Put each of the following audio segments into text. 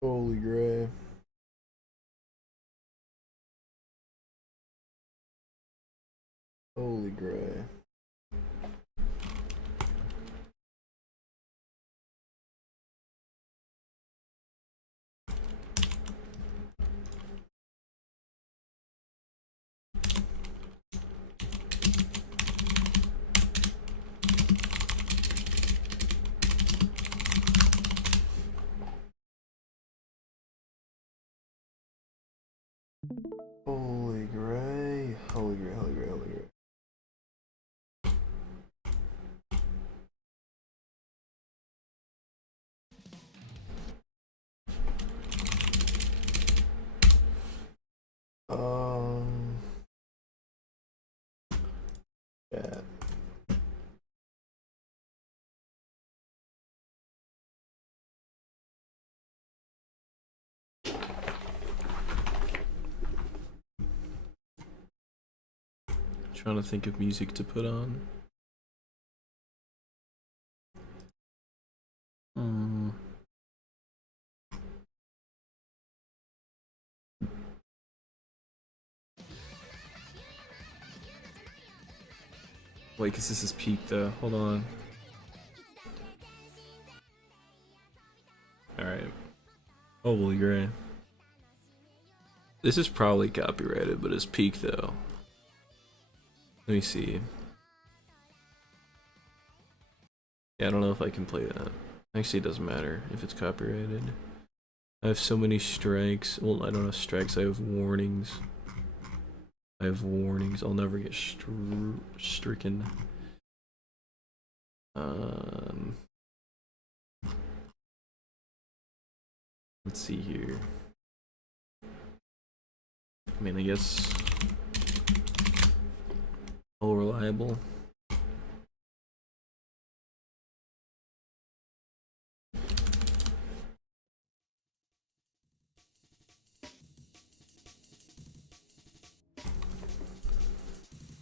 Holy gray. Holy gray. Holy gray. Holy gray, holy gray, holy gray. Um, yeah. Trying to think of music to put on. Wait, cause this is peak though. Hold on. Alright. Holy gray. This is probably copyrighted, but it's peak though. Let me see. Yeah, I don't know if I can play that. Actually, it doesn't matter if it's copyrighted. I have so many strikes. Well, I don't have strikes, I have warnings. I have warnings. I'll never get stricken. Let's see here. I mean, I guess all reliable.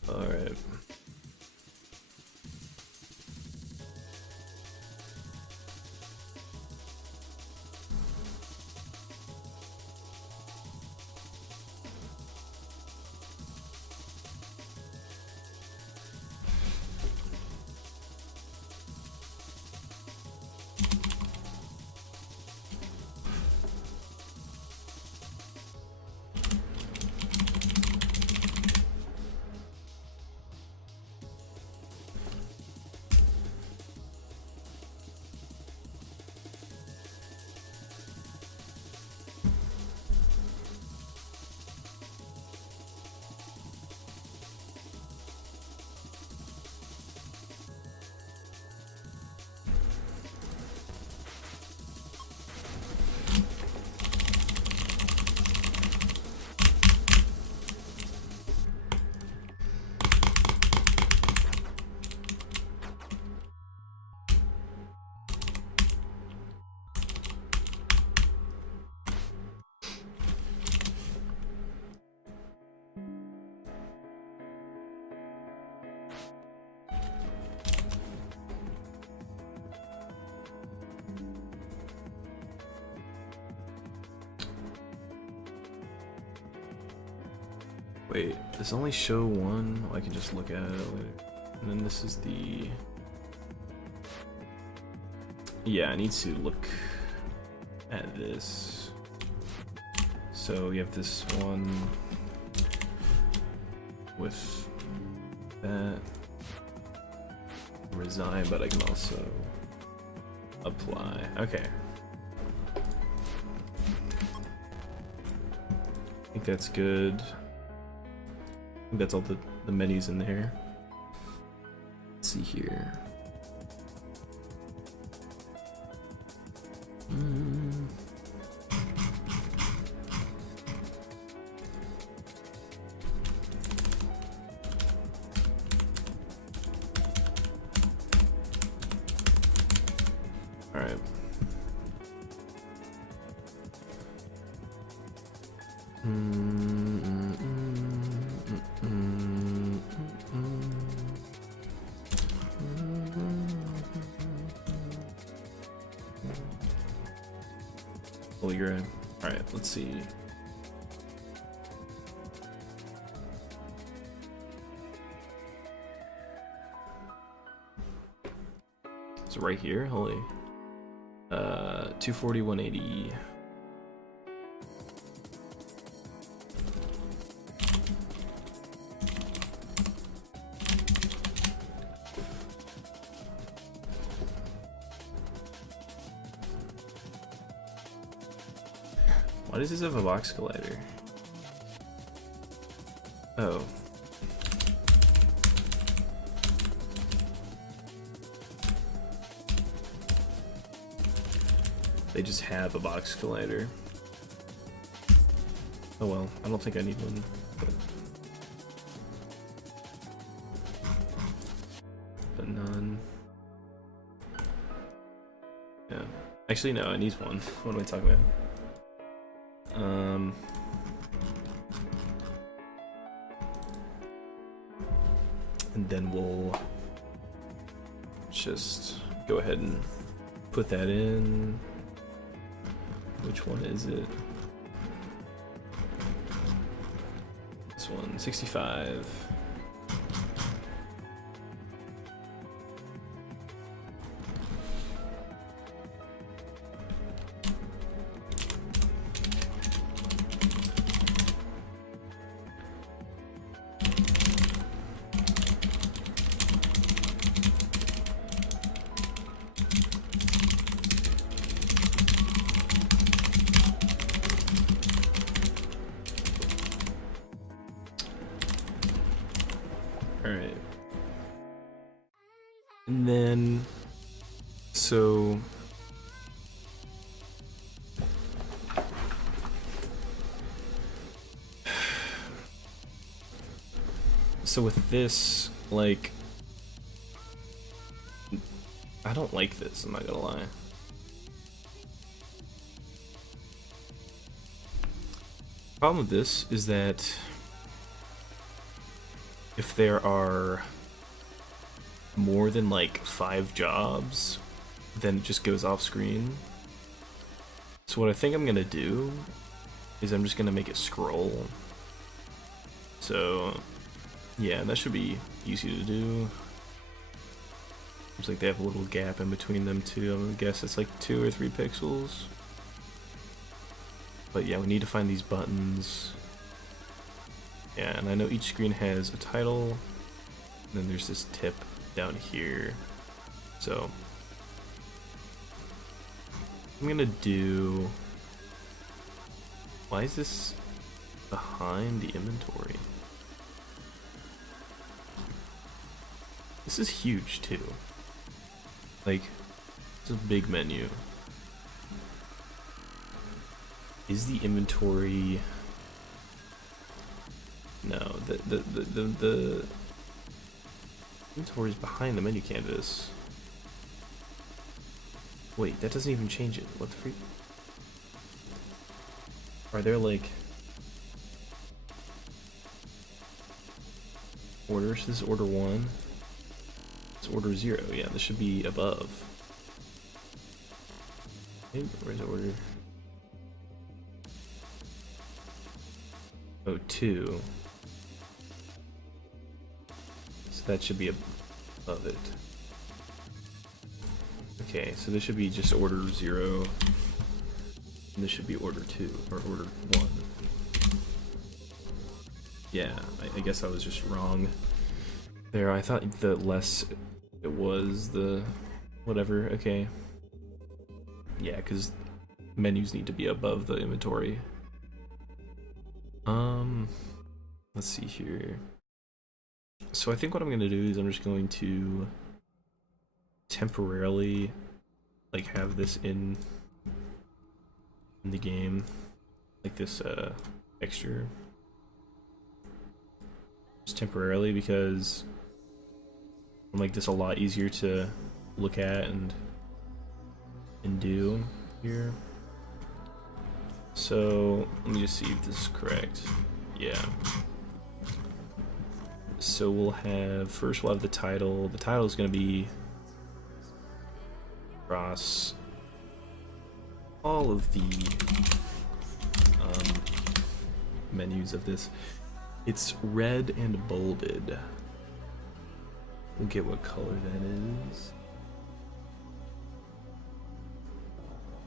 All right. Wait, does it only show one? Oh, I can just look at it later. And then this is the... Yeah, I need to look at this. So we have this one with that. Resign, but I can also apply. Okay. I think that's good. I think that's all the menus in there. Let's see here. All right. Holy gray. Alright, let's see. So right here, holy. 240, 180. Why does this have a box collider? Oh. They just have a box collider. Oh well, I don't think I need one. But none. Yeah. Actually, no, I need one. What am I talking about? And then we'll just go ahead and put that in. Which one is it? This one, 65. Alright. And then, so with this, like, I don't like this, I'm not gonna lie. Problem with this is that if there are more than like 5 jobs, then it just goes off screen. So what I think I'm gonna do is I'm just gonna make it scroll. So yeah, that should be easy to do. Looks like they have a little gap in between them too. I'm gonna guess it's like 2 or 3 pixels. But yeah, we need to find these buttons. Yeah, and I know each screen has a title, and then there's this tip down here. So I'm gonna do, why is this behind the inventory? This is huge too. Like, it's a big menu. Is the inventory? No, the inventory is behind the menu canvas. Wait, that doesn't even change it. What the freak? Are there like orders? This is order 1. It's order 0. Yeah, this should be above. Hey, where's order? Oh, 2. So that should be above it. Okay, so this should be just order 0. And this should be order 2, or order 1. Yeah, I guess I was just wrong there. I thought the less it was, the whatever. Okay. Yeah, because menus need to be above the inventory. Let's see here. So I think what I'm gonna do is I'm just going to temporarily like have this in the game, like this texture, just temporarily, because it'll make this a lot easier to look at and do here. So let me just see if this is correct. Yeah. So we'll have, first we'll have the title. The title is going to be Ross all of the menus of this. It's red and bolded. We'll get what color that is.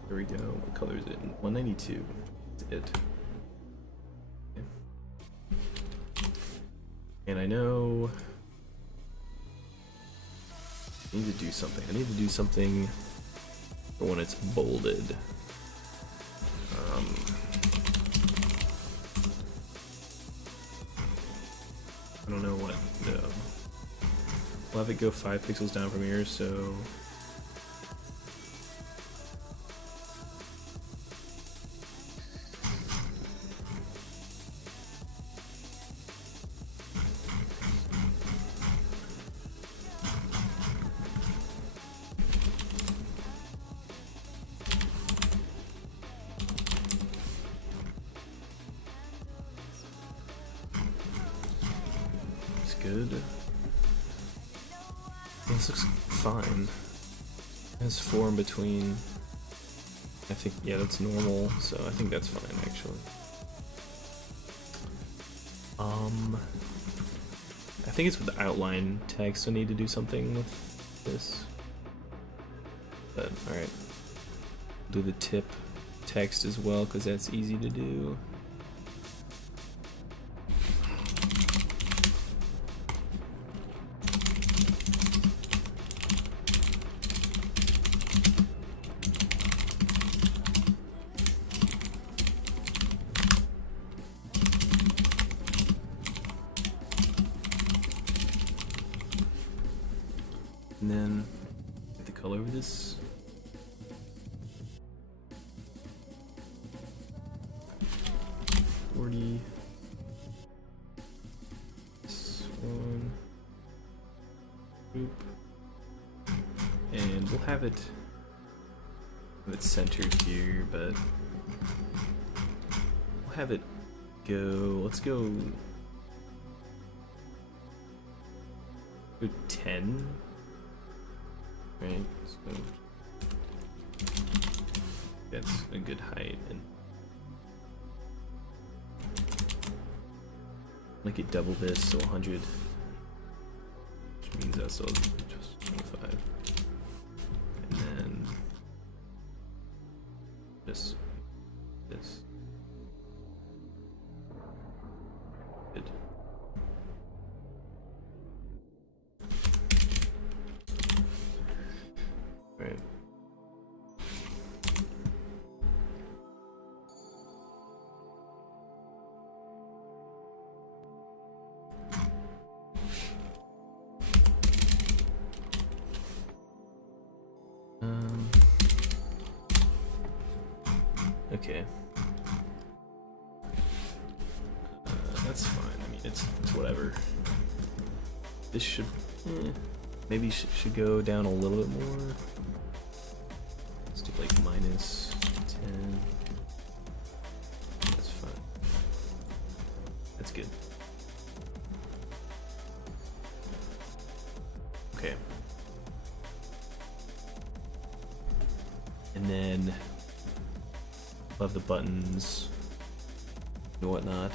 There we go. What color is it? 192. That's it. Okay. And I know I need to do something. I need to do something for when it's bolded. I don't know what. We'll have it go 5 pixels down from here, so. Good. This looks fine. It has 4 in between. I think, yeah, that's normal, so I think that's fine actually. I think it's with the outline text I need to do something with this. But alright. Do the tip text as well, because that's easy to do. And then get the color of this. This one. Group. And we'll have it centered here, but we'll have it go. Let's go 10. Right, so that's a good height, and make it double this, so 100, which means that's still just 25, and then just this. Good. Right. Okay. That's fine. I mean, it's whatever. This should maybe should go down a little bit more. Let's do like minus 10. That's fine. That's good. Okay. And then above the buttons and whatnot.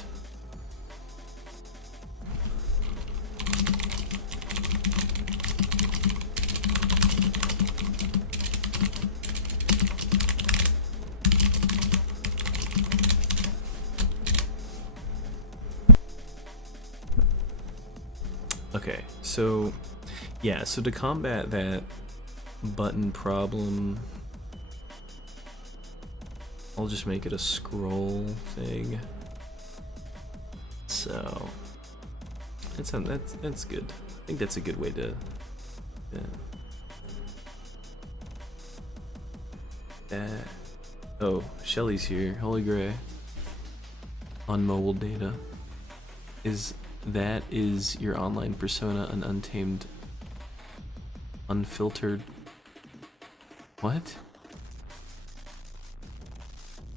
Okay, so yeah, so to combat that button problem, I'll just make it a scroll thing. So that's good. I think that's a good way to. Yeah. Oh, Shelly's here. Holy Gray. On mobile data. Is your online persona an untamed, unfiltered? What?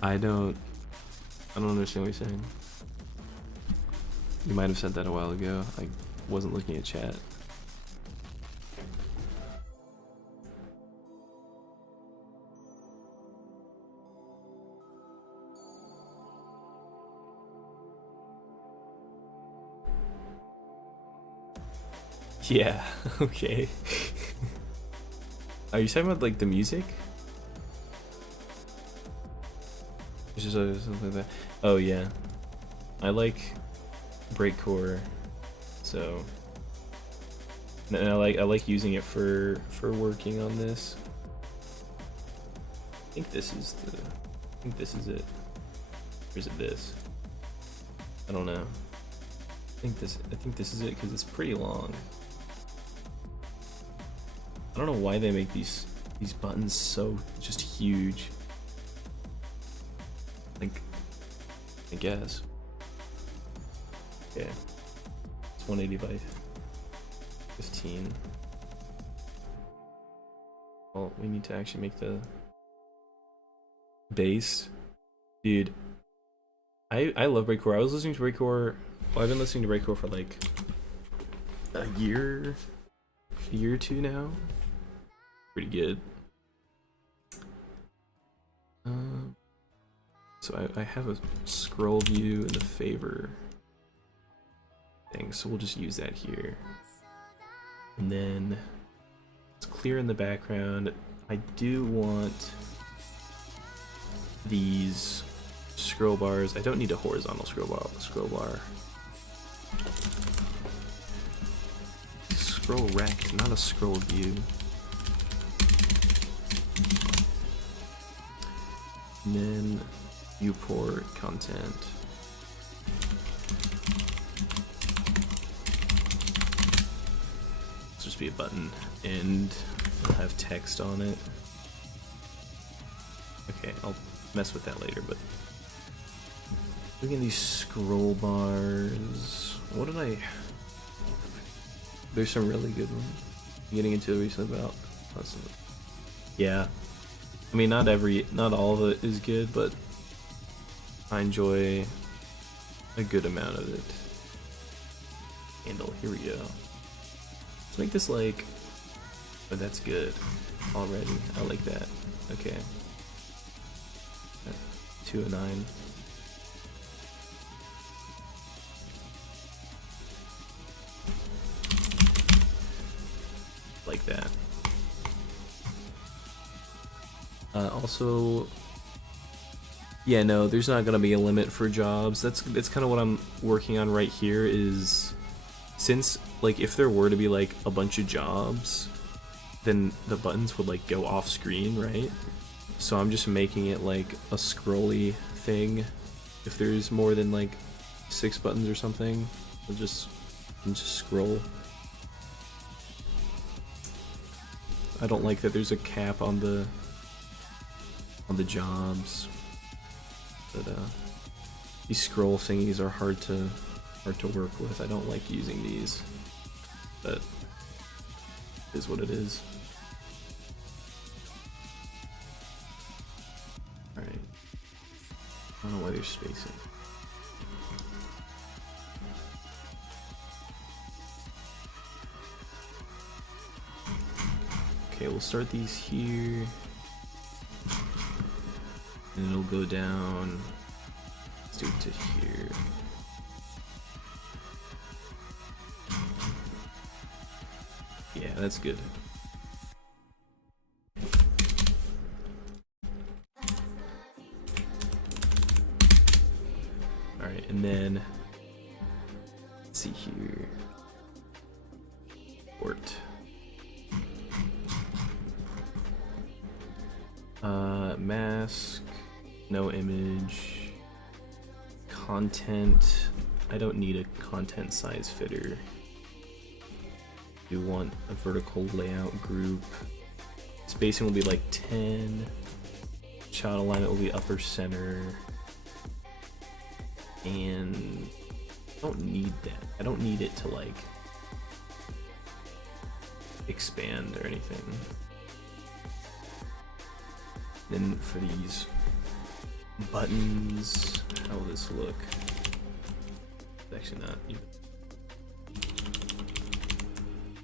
I don't understand what you're saying. You might have sent that a while ago. I wasn't looking at chat. Yeah, okay. Are you talking about like the music? It's just something like that. Oh yeah, I like breakcore, so and I like using it for working on this. I think this is it. Or is it this? I don't know. I think this is it because it's pretty long. I don't know why they make these buttons so just huge. Like, I guess. Okay. It's 180 by 15. Well, we need to actually make the bass. Dude, I love breakcore. I was listening to breakcore. Well, I've been listening to breakcore for like a year or two now. Pretty good. So I have a scroll view in the favor thing, so we'll just use that here. And then it's clear in the background. I do want these scroll bars. I don't need a horizontal scroll bar. Scroll rect, not a scroll view. And then viewport content. Let's just be a button, and it'll have text on it. Okay, I'll mess with that later, but look at these scroll bars. What did I... There's some really good ones. Getting into it recently about... Yeah. I mean, not all of it is good, but I enjoy a good amount of it. Handle, here we go. Let's make this like... Oh, that's good already. I like that. Okay. 2 and 9. Like that. Also, yeah, no, there's not gonna be a limit for jobs. That's kind of what I'm working on right here. Is since like if there were to be like a bunch of jobs, then the buttons would like go off screen, right? So I'm just making it like a scrolly thing. If there's more than like 6 buttons or something, I'll just scroll. I don't like that there's a cap on the jobs, but these scroll thingies are hard to work with. I don't like using these, but it is what it is. All right, I don't know why there's spacing. Okay, we'll start these here. And it'll go down. Let's do it to here. Yeah, that's good. Alright, and then let's see here. Port. Mask. No image. Content. I don't need a content size fitter. You want a vertical layout group. Spacing will be like 10. Child alignment will be upper center. And I don't need that. I don't need it to like expand or anything. Then for these buttons, how will this look? It's actually not even.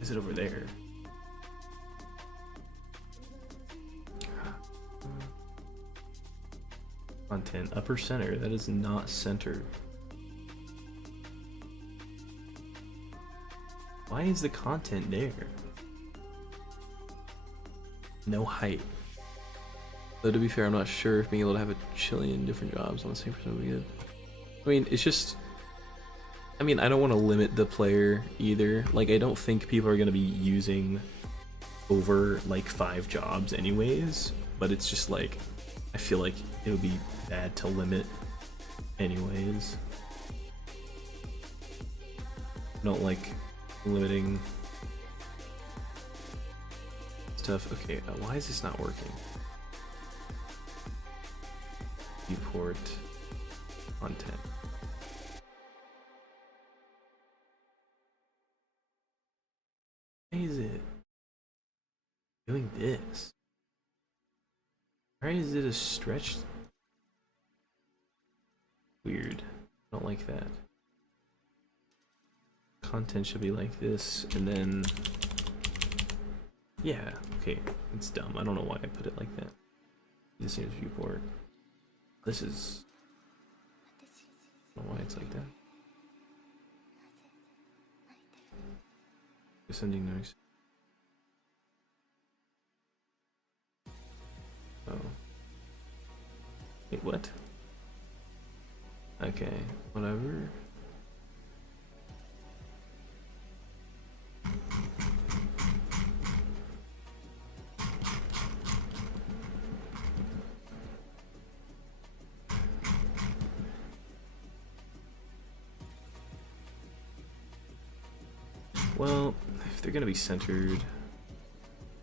Is it over there? Content, upper center, that is not center. Why is the content there? No height. Though to be fair, I'm not sure if being able to have a chillion different jobs on the same person would be good. I mean, it's just... I mean, I don't want to limit the player either. Like, I don't think people are going to be using over, like, 5 jobs anyways. But it's just, like, I feel like it would be bad to limit anyways. I don't like limiting stuff. Okay, why is this not working? Viewport content. Why is it doing this? Why is it a stretched? Weird. I don't like that. Content should be like this, and then yeah, okay, it's dumb. I don't know why I put it like that. This is viewport. This is, I don't know why it's like that. Descending noise. Oh. Wait, what? Okay, whatever. Well, if they're gonna be centered,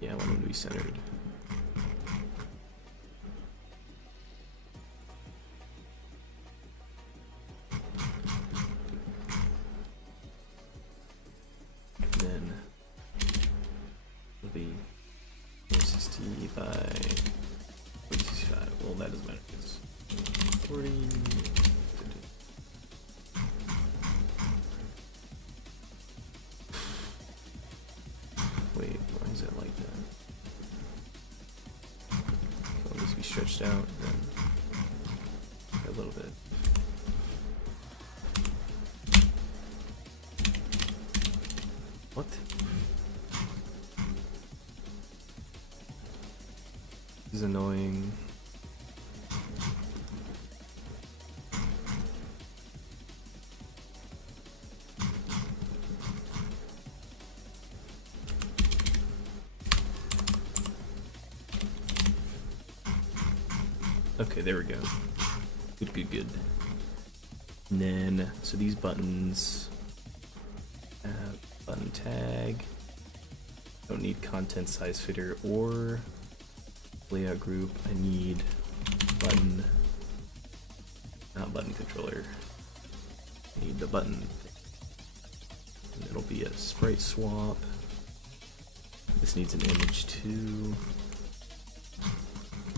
yeah, I want them to be centered. Then it'll be 60 by 65. Well, that doesn't matter. It's 40. 50. Wait, why is it like that? So it needs to be stretched out then a little bit. What? This is annoying. Okay, there we go. Good, good, good. And then, so these buttons, button tag, don't need content size fitter or layout group. I need button, not button controller. I need the button. And it'll be a sprite swap. This needs an image too.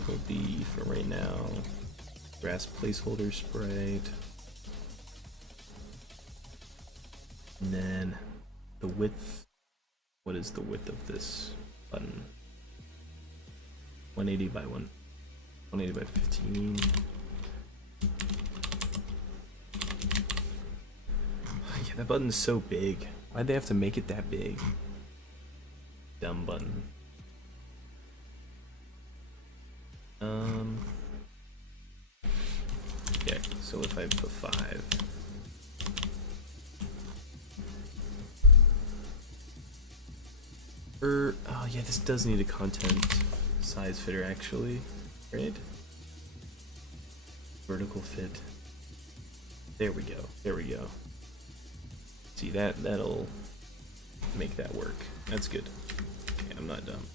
Will be for right now grass placeholder sprite, and then the width. What is the width of this button? 180 by 180 by 15. Yeah, that button is so big. Why'd they have to make it that big? Dumb button. Yeah, so if I put 5. Oh yeah, this does need a content size fitter actually, right? Vertical fit. There we go, there we go. See, that'll make that work. That's good. Okay, I'm not dumb.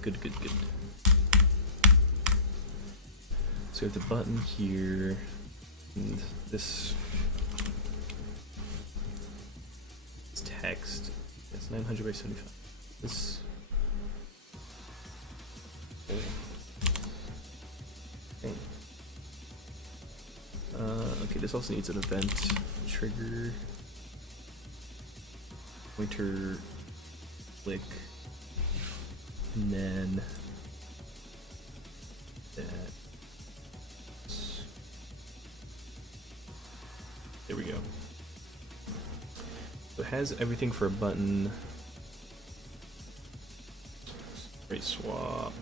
Good, good, good. So we have the button here, and this text. It's 900 by 75. This. Oh. Okay. Okay, this also needs an event trigger. Pointer click. And then that has everything for a button. Straight swap.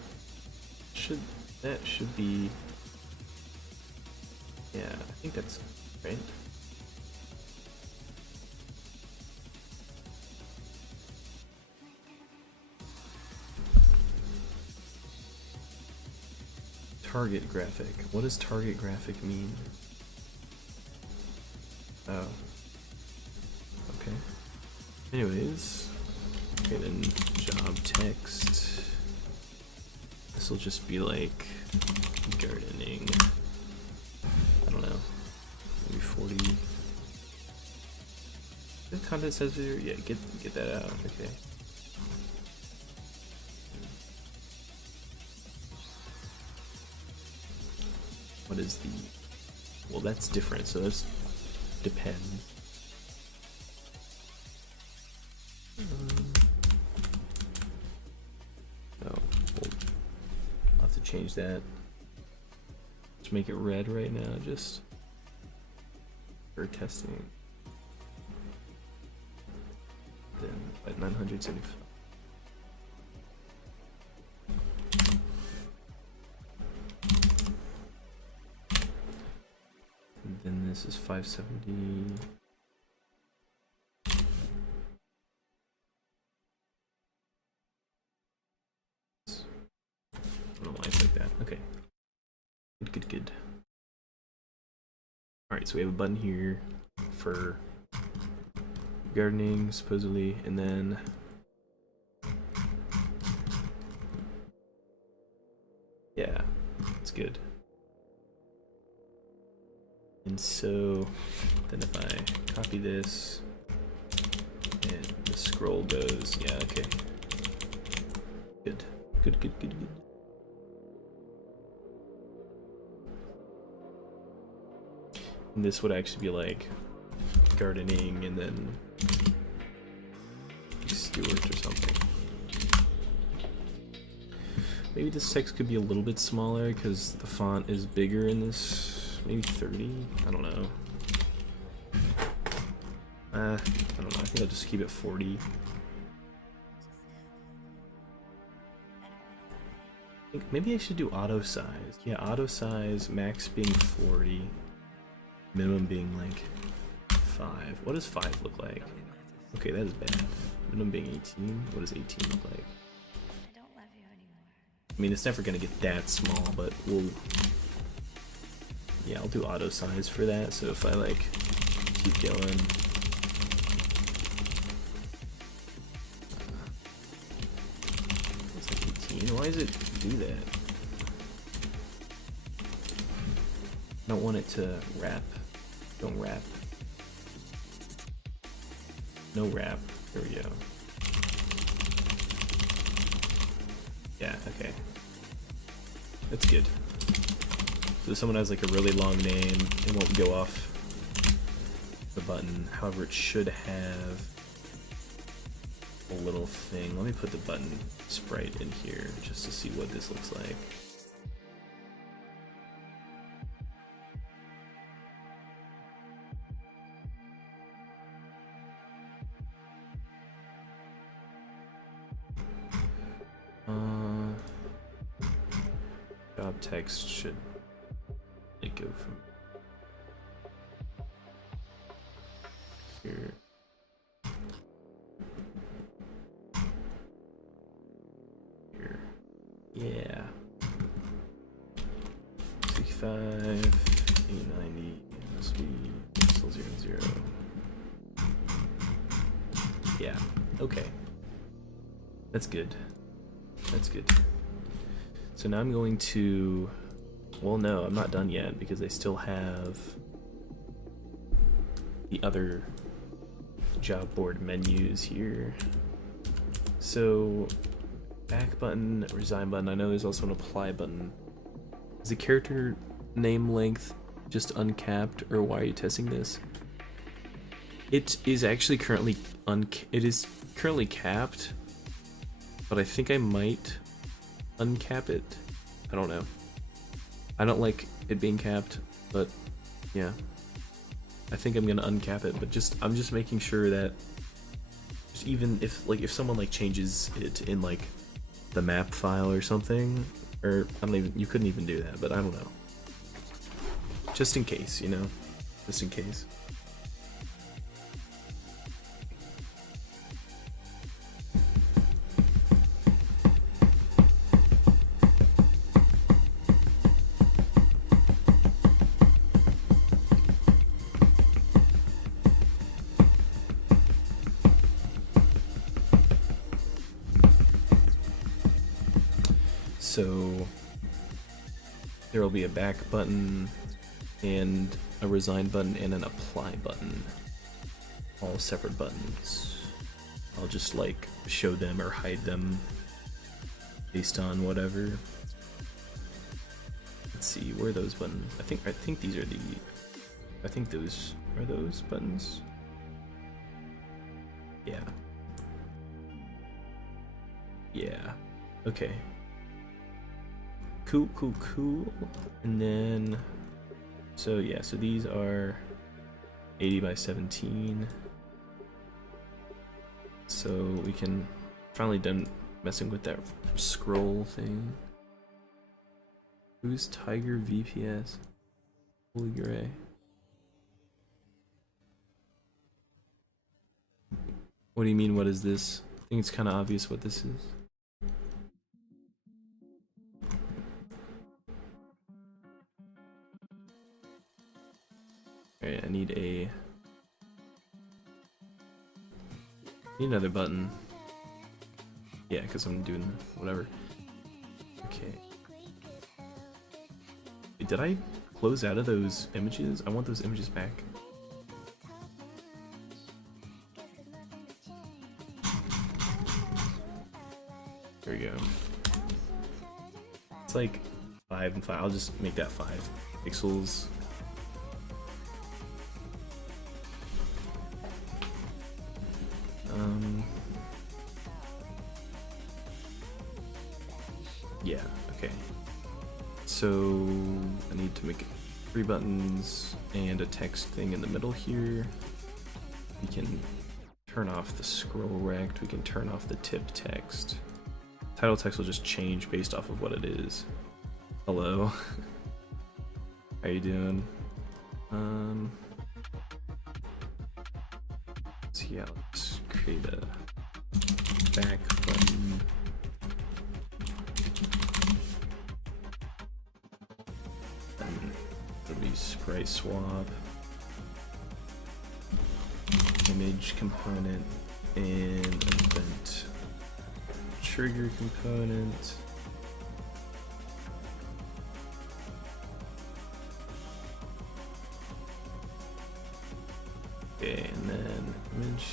That should be, yeah, I think that's right. Target graphic. What does target graphic mean? Oh. Okay. Anyways, okay, then job text. This will just be like gardening. I don't know. Maybe 40. The content says here, yeah, get that out. Okay. What is the? Well, that's different. So that's depends. Oh, we'll have to change that. Let's make it red right now, just for testing. Then at 975. And then this is 570. I don't know why it's like that. Okay. Good. Alright, so we have a button here for gardening, supposedly, and then yeah, it's good. And so then if I copy this and the scroll goes, yeah, okay. Good. And this would actually be like gardening and then Stewart or something. Maybe this text could be a little bit smaller because the font is bigger in this. Maybe 30? I don't know. I don't know. I think I'll just keep it 40. I think maybe I should do auto size. Yeah, auto size, max being 40. Minimum being like 5. What does 5 look like? Okay, that is bad. Minimum being 18. What does 18 look like? I mean, it's never gonna get that small, but we'll... Yeah, I'll do auto size for that, so if I like keep going... It's like 18. Why does it do that? I don't want it to wrap. Don't wrap. No wrap. There we go. Yeah, okay. That's good. So if someone has like a really long name, it won't go off the button. However, it should have a little thing. Let me put the button sprite in here just to see what this looks like. Job text should it go from here. Here. Yeah. 65, 890, must be pixel 00. Yeah, okay. That's good. That's good. So now I'm going to, well, no, I'm not done yet because I still have the other job board menus here. So back button, resign button. I know there's also an apply button. Is the character name length just uncapped, or why are you testing this? It is actually currently capped, but I think I might uncap it. I don't know. I don't like it being capped, but yeah. I think I'm gonna uncap it, but I'm just making sure that just even if someone like changes it in like the map file or something, or I don't even, you couldn't even do that, but I don't know. Just in case, you know? Just in case. So there will be a back button and a resign button and an apply button, all separate buttons. I'll just like show them or hide them based on whatever. Let's see, where are those buttons? I think these are the, I think those are those buttons. Yeah. Yeah. Okay. Cool, cool, cool. And then, so yeah, so these are 80 by 17. So we can finally done messing with that scroll thing. Who's Tiger VPS? Holy gray. What do you mean, what is this? I think it's kind of obvious what this is. Alright, I need another button. Yeah, because I'm doing whatever. Okay. Wait, did I close out of those images? I want those images back. There we go. It's like 5 and 5. I'll just make that 5 pixels. Yeah, okay. So I need to make 3 buttons and a text thing in the middle here. We can turn off the scroll rect, we can turn off the tip text. Title text will just change based off of what it is. Hello. How you doing? So yeah, let's create a back button. And it'll be sprite swap, image component, and event trigger component. Okay, and then image.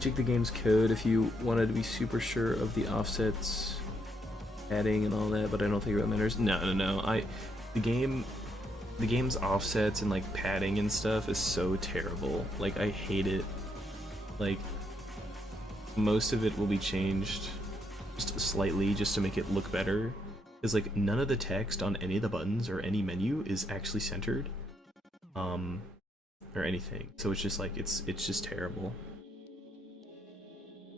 Check the game's code if you wanted to be super sure of the offsets, adding and all that, but I don't think it matters. No. The game's offsets and like padding and stuff is so terrible. Like, I hate it. Like, most of it will be changed just slightly just to make it look better, because like none of the text on any of the buttons or any menu is actually centered, or anything. So it's just like it's just terrible.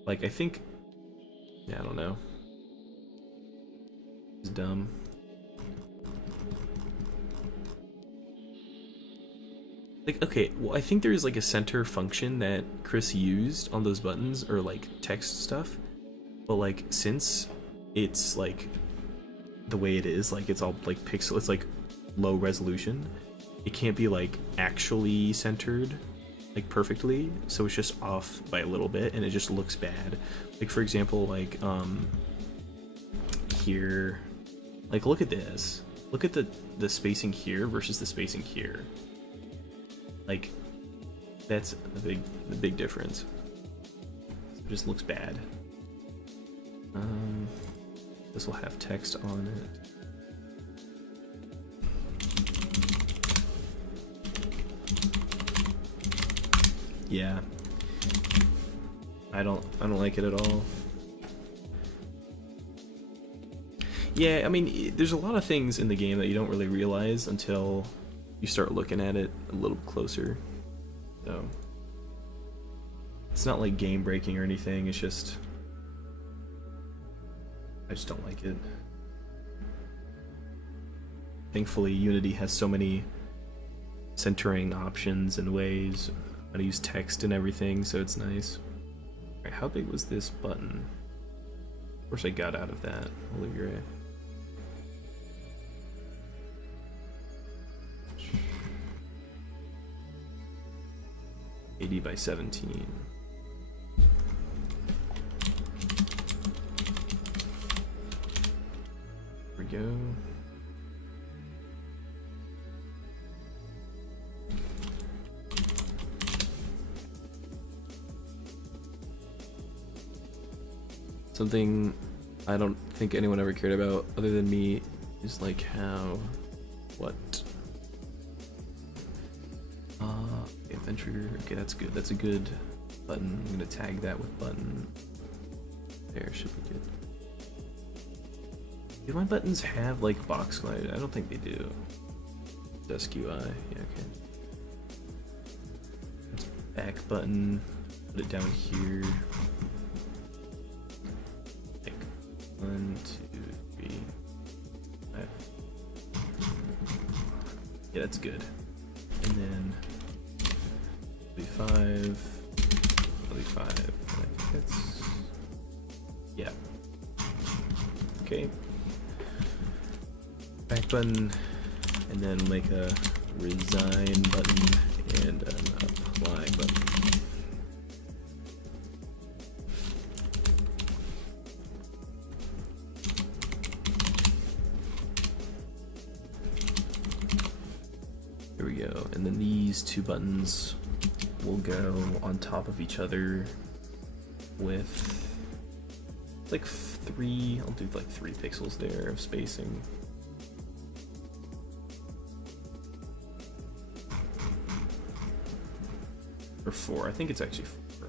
Like, I think, yeah, I don't know. It's dumb. Like, okay, well, I think there's like a center function that Chris used on those buttons, or like text stuff, but like since it's like the way it is, like it's all like pixel, it's like low resolution, it can't be like actually centered like perfectly, so it's just off by a little bit and it just looks bad. Like, for example, like here, like look at this, look at the spacing here versus the spacing here. Like, that's the big difference. It just looks bad. This will have text on it. Yeah, I don't like it at all. Yeah, I mean, there's a lot of things in the game that you don't really realize until you start looking at it a little closer. So It's not like game breaking or anything, it's just I just don't like it. Thankfully, Unity has so many centering options and ways how to use text and everything, so it's nice. Alright, how big was this button? Of course I got out of that. Holy grail. $80 by 17. There we go. Something I don't think anyone ever cared about other than me is like how, what? Adventure, okay, that's good. That's a good button. I'm gonna tag that with button. There, should be good. Do my buttons have like box glide? I don't think they do. Desk UI, yeah, okay. That's back button. Put it down here. Like 1, 2, 3, 5. Yeah, that's good. And then 5, 5. I think that's, yeah. Okay. Back button, and then make a resign button and an apply button. Here we go, and then these two buttons will go on top of each other with like I'll do like 3 pixels there of spacing. Or 4, I think it's actually 4.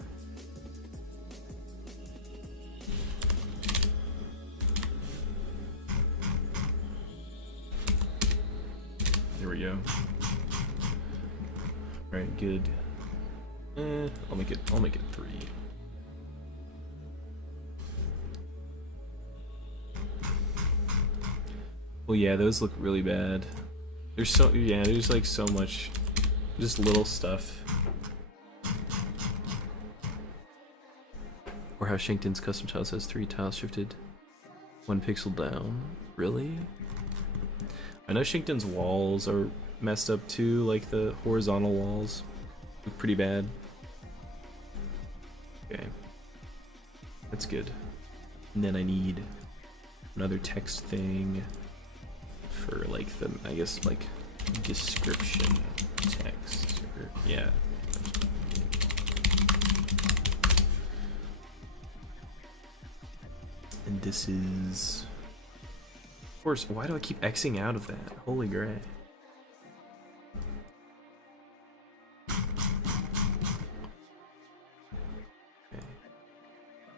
There we go. Alright, good. I'll make it 3. Well, yeah, those look really bad. There's like so much, just little stuff. Or how Shankton's custom tiles has 3 tiles shifted 1 pixel down. Really? I know Shankton's walls are messed up too, like the horizontal walls look pretty bad. Okay, that's good. And then I need another text thing for like the, I guess like description text, or, yeah. And this is, of course, why do I keep Xing out of that? Holy gray.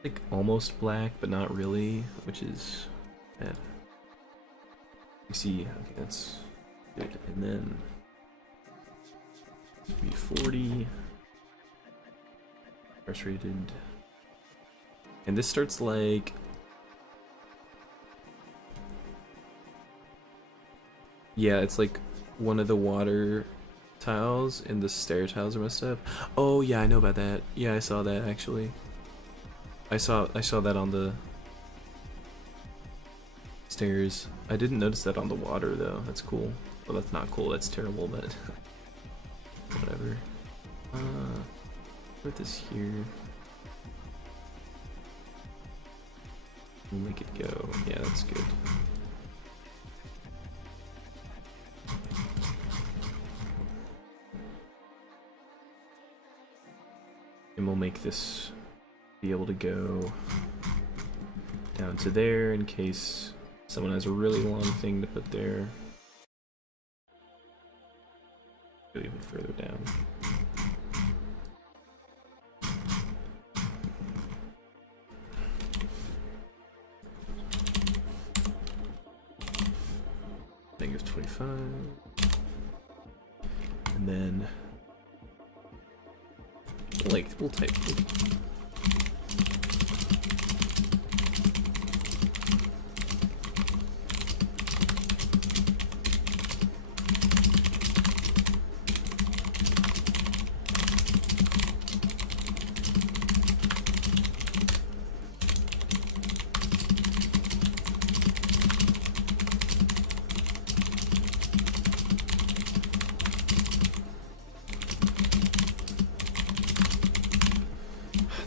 Like almost black, but not really, which is bad. You see, okay, that's good. And then be 40, frustrated, and this starts like, yeah, it's like one of the water tiles and the stair tiles are messed up. Oh yeah, I know about that. Yeah, I saw that actually. I saw that on the stairs. I didn't notice that on the water though. That's cool. Well, that's not cool. That's terrible, but whatever. Put this here. We'll make it go. Yeah, that's good. And we'll make this be able to go down to there in case someone has a really long thing to put there. Go even further down. -25. And then we'll type.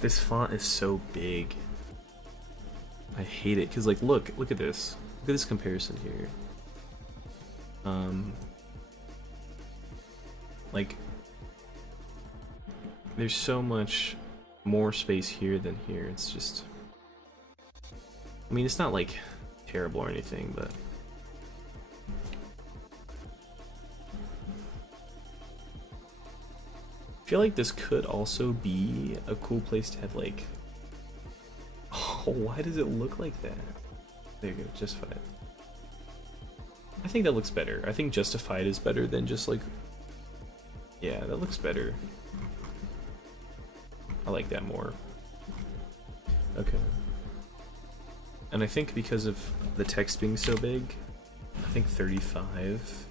This font is so big. I hate it because, like, look at this. Look at this comparison here. Like, there's so much more space here than here. It's just, I mean, it's not like terrible or anything, but I feel like this could also be a cool place to have, like, oh, why does it look like that? There you go, Justified. I think that looks better. I think Justified is better than just like, yeah, that looks better. I like that more. Okay. And I think because of the text being so big, I think 35,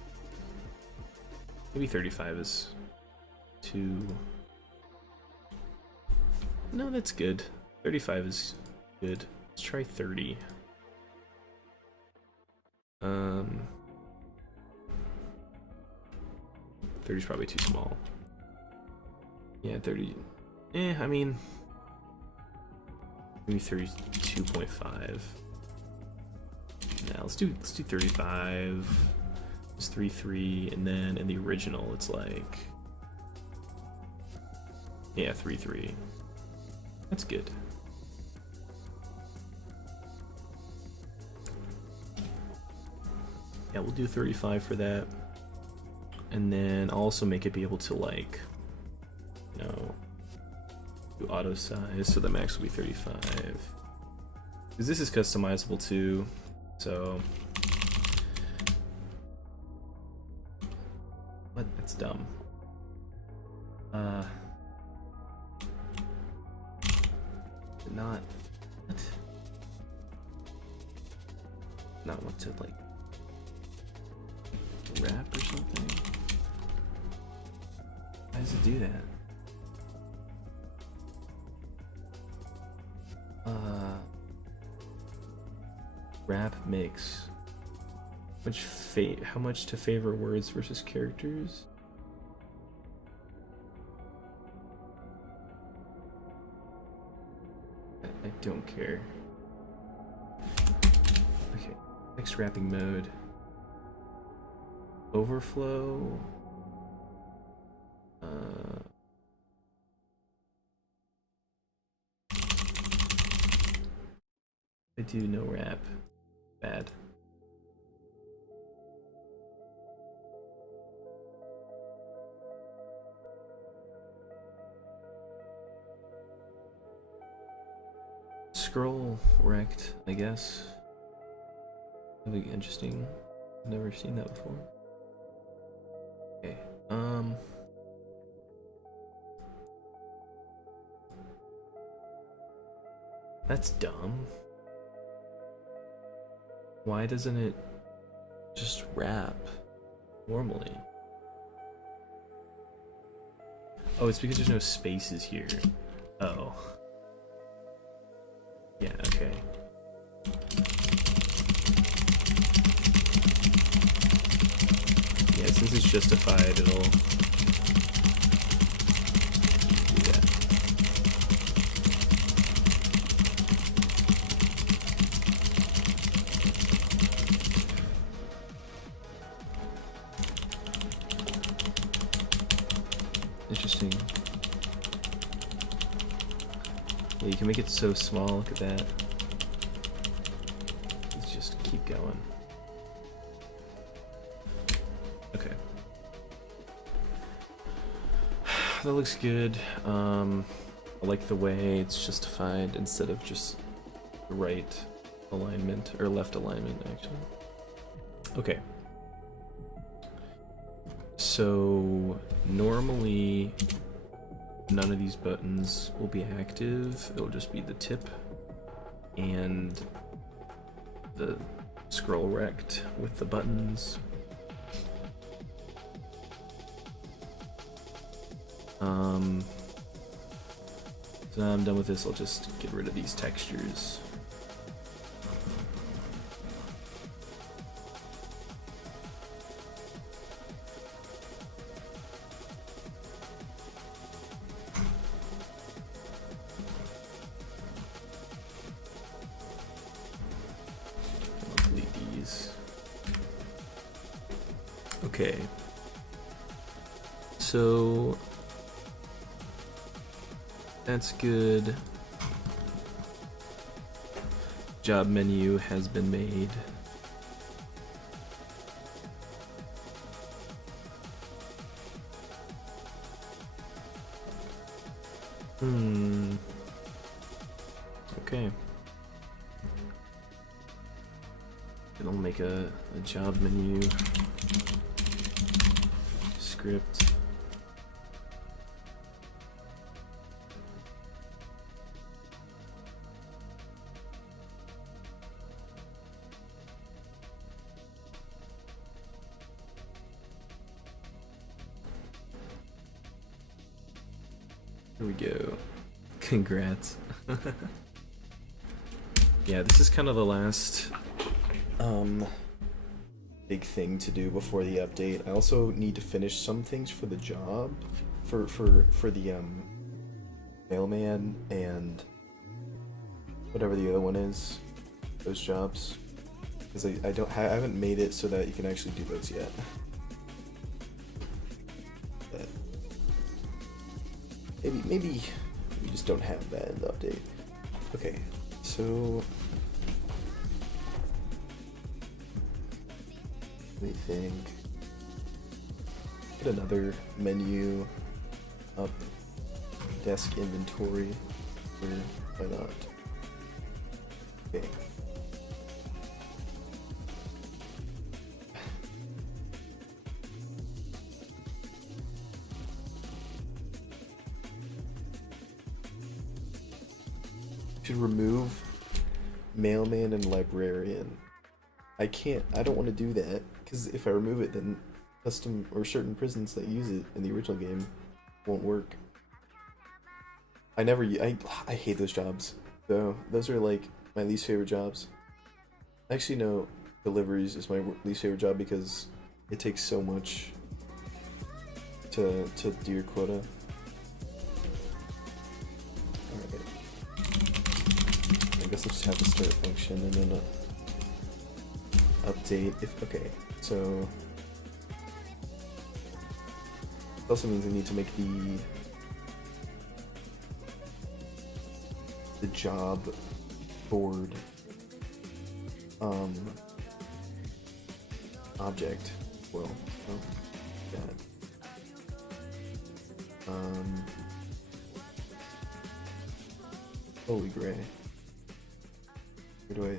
maybe 35 is too, no, that's good. 35 is good. Let's try 30. 30 is probably too small. Yeah, 30. I mean, maybe 32.5. Now let's do 35. It's 3.3, and then in the original it's like, yeah, 3.3. That's good. Yeah, we'll do 35 for that. And then I'll also make it be able to, like, you know, do auto size, so the max will be 35. Because this is customizable too, so. What? That's dumb. Not. What? Not what to, like, wrap or something? Why does it do that? Wrap mix. How much to favor words versus characters? I don't care. Okay, text wrapping mode. Overflow. I do no wrap. Bad. Scroll rect, I guess. That'd be interesting. I've never seen that before. Okay, that's dumb. Why doesn't it just wrap normally? Oh, it's because there's no spaces here. Oh. Yeah, okay. Yeah, since it's justified, it'll do that. Interesting. Yeah, you can make it so small, look at that. Let's just keep going. Okay. That looks good. I like the way it's justified instead of just right alignment, or left alignment, actually. Okay. So, normally none of these buttons will be active. It'll just be the tip and the scroll rect with the buttons. So now I'm done with this, I'll just get rid of these textures. I'll delete these. Okay. So that's good. Job menu has been made. Okay. Then I'll make a job menu script. Here we go. Congrats. Yeah, this is kind of the last big thing to do before the update. I also need to finish some things for the job, for the mailman and whatever the other one is, those jobs, because I haven't made it so that you can actually do those yet. But maybe we just don't have that in the update. Okay, so let me think. Get another menu up, desk inventory, or why not? Okay. Should remove mailman and librarian. I don't want to do that, because if I remove it, then custom or certain prisons that use it in the original game won't work. I hate those jobs, though. Those are like my least favorite jobs. Actually, no, deliveries is my least favorite job because it takes so much to do your quota. Alright. I guess I'll just have to start function and then update if okay. So it also means I need to make the job board object. Well, that. Holy gray. Where do I?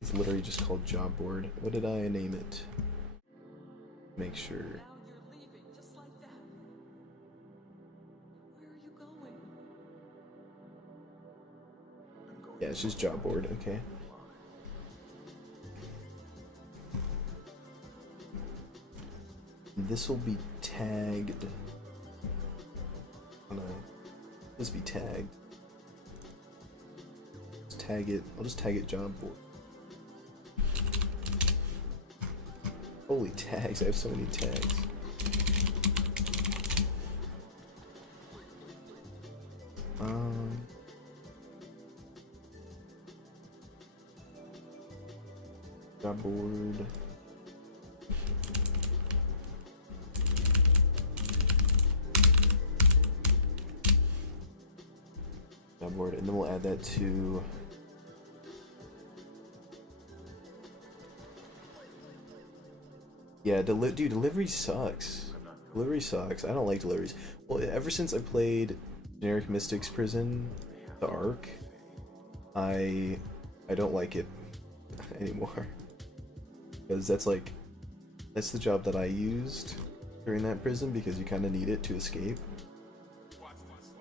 It's literally just called job board. What did I name it? Make sure. Now you're leaving just like that. Where are you going? Yeah, it's just job board. Okay. This will be tagged. Oh no, this be tagged. Let's tag it. I'll just tag it job board. Holy tags! I have so many tags. Job board. Job board, and then we'll add that to. Yeah, dude, delivery sucks. Delivery sucks. I don't like deliveries. Well, ever since I played Generic Mystics Prison, the Arc, I don't like it. anymore. Because that's the job that I used during that prison, because you kind of need it to escape.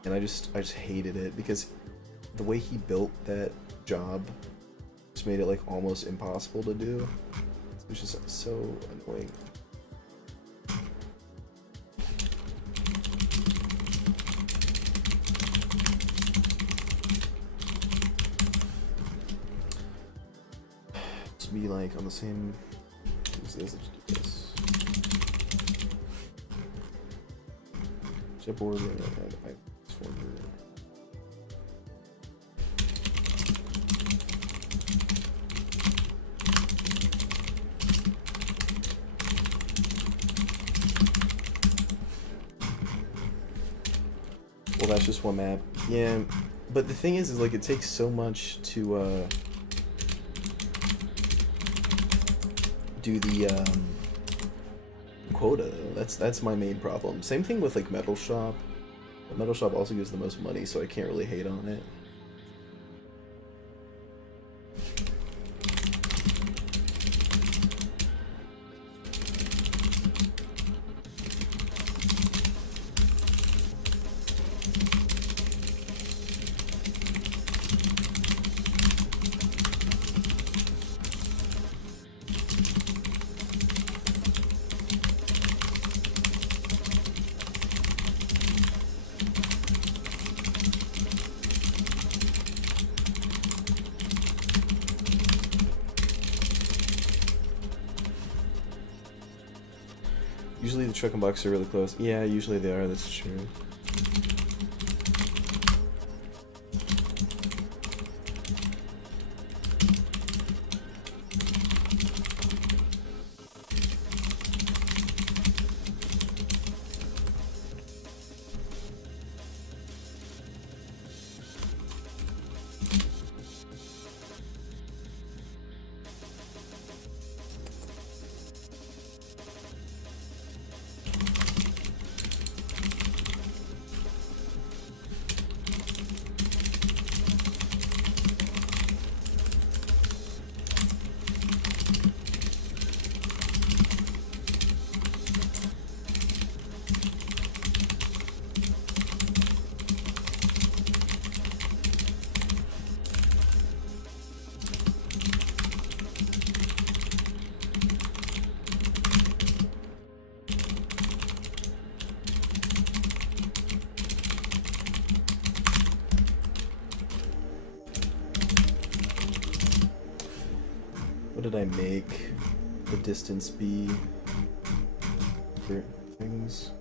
And I just hated it because the way he built that job just made it like almost impossible to do. It was just so annoying. Just be like on the same. Let's do this. Jetboard. Well, that's just one map. Yeah, but the thing is like it takes so much to do the quota. That's my main problem. Same thing with like Metal Shop. But Metal Shop also gives the most money, so I can't really hate on it. Usually the truck and box are really close. Yeah, usually they are, that's true. What did I make the distance be for things?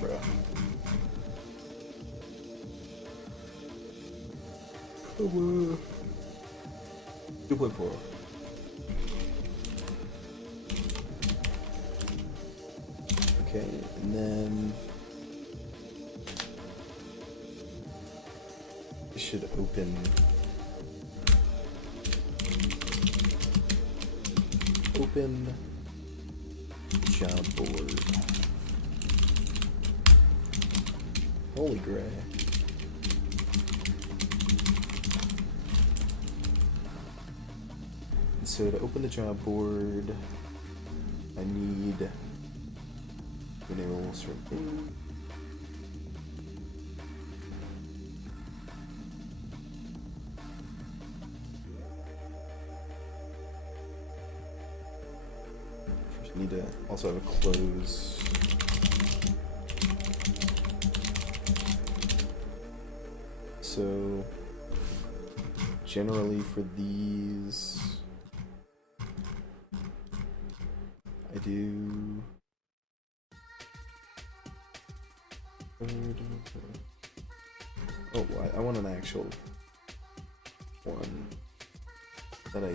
Bruh. 2.4. Okay, and then it should open job board. Holy gray. So to open the job board, I need to enable certain things. First, I need to also have a close. So generally for these, I do oh, I want an actual one that I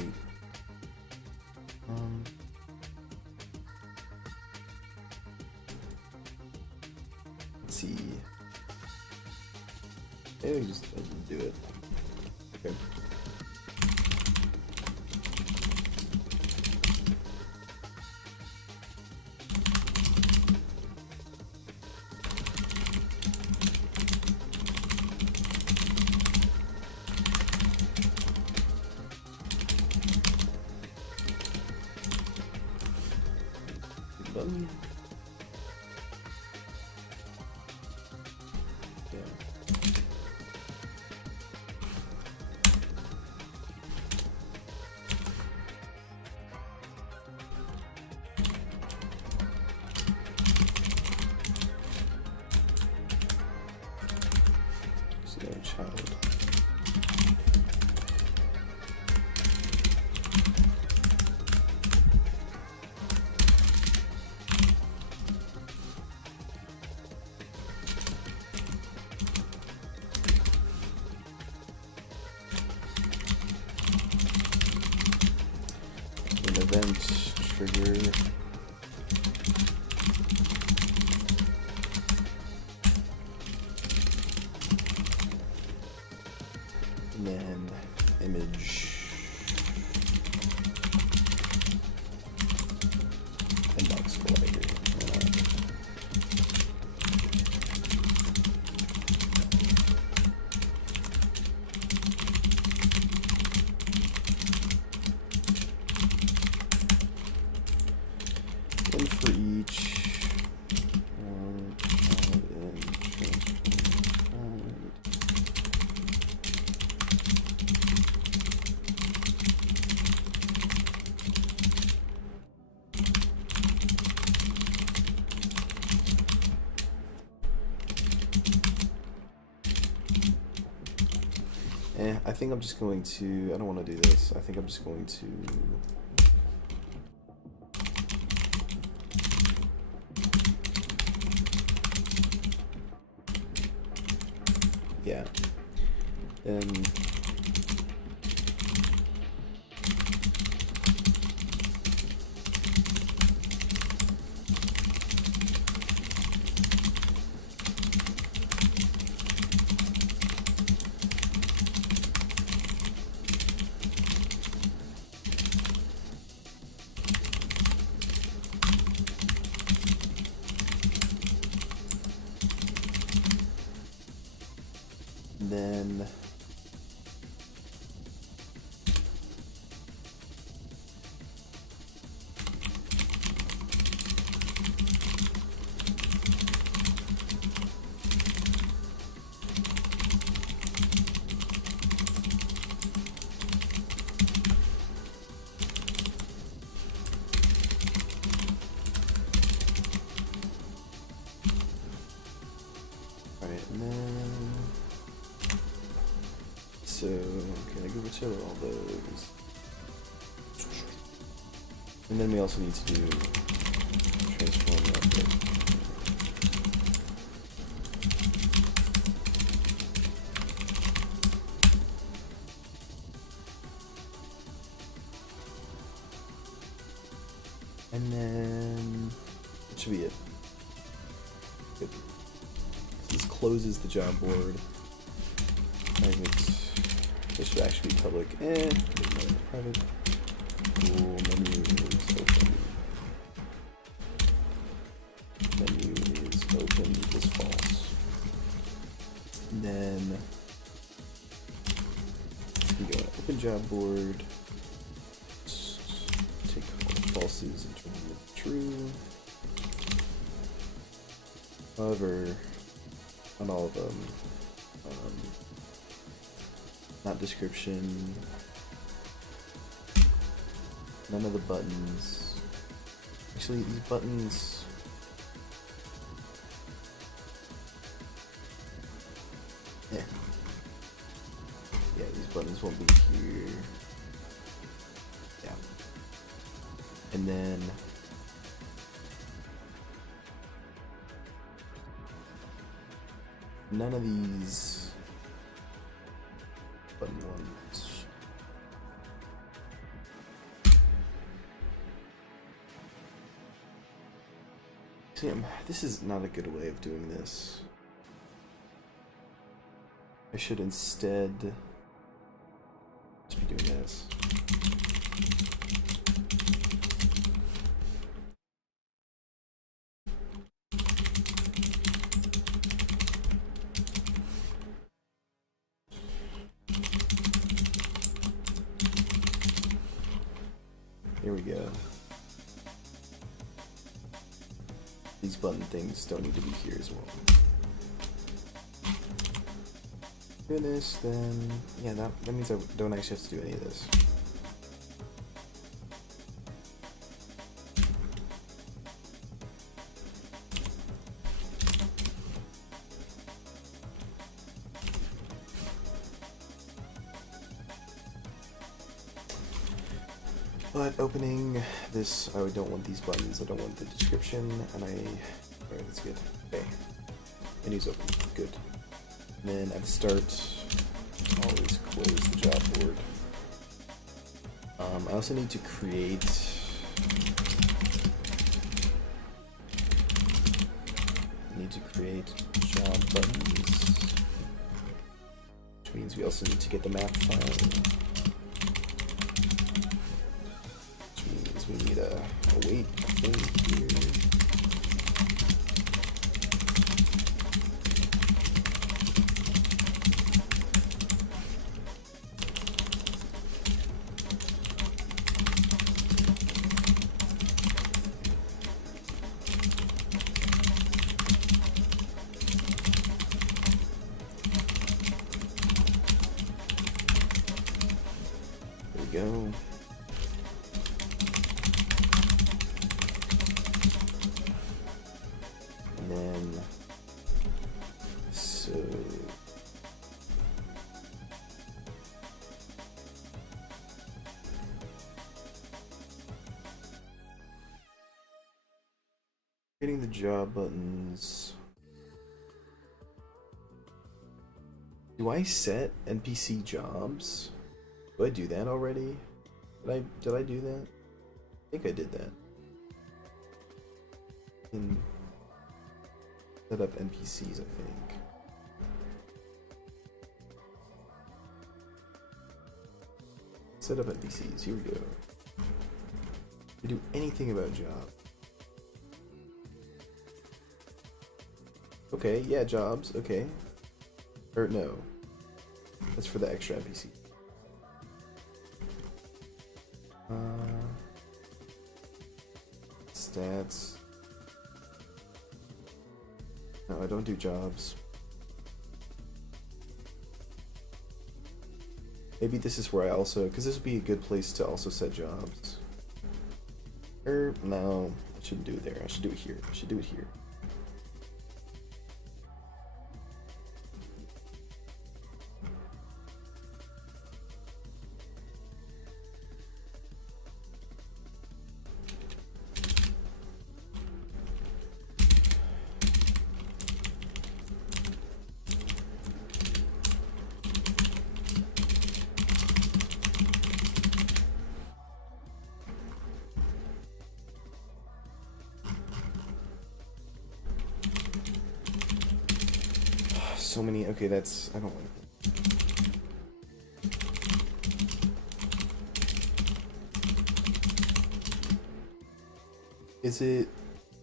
let's see. Maybe we just do it. Okay. button. Yeah. So no child. An event trigger. And then image inbox collider. One for each. I think I'm just going to, I don't want to do this. I think I'm just going to yeah. And then alright, and then so can I go return all those? And then we also need to do transform that bit. And then that should be it. Good. This closes the job board. This should actually be public. Private. Cool. Menu is open. Menu is open. Is false. And then we go open job board. Take all falses and turn them into true. However, on all of them, not description, none of the buttons. Actually, these buttons, yeah, these buttons won't be here. Yeah, and then none of these button ones. See, this is not a good way of doing this. I should instead just be doing this. Here we go. These button things don't need to be here as well. Do this, then yeah, that means I don't actually have to do any of this. But opening this, I don't want these buttons, I don't want the description, and alright, that's good. Okay. Menu's open, good. And then at the start, always close the job board. I also need to create job buttons, which means we also need to get the map file. We need a wait thing here. There we go. Getting the job buttons. Do I set NPC jobs? Do I do that already? Did I do that? I think I did that. In set up NPCs, I think. Set up NPCs, here we go. We do anything about job. Okay, yeah, jobs, okay. Or no. That's for the extra NPC. Stats. No, I don't do jobs. Maybe this is where I also, because this would be a good place to also set jobs. Or, no, I shouldn't do it there. I should do it here. I should do it here. So many, okay, that's, I don't like that. Is it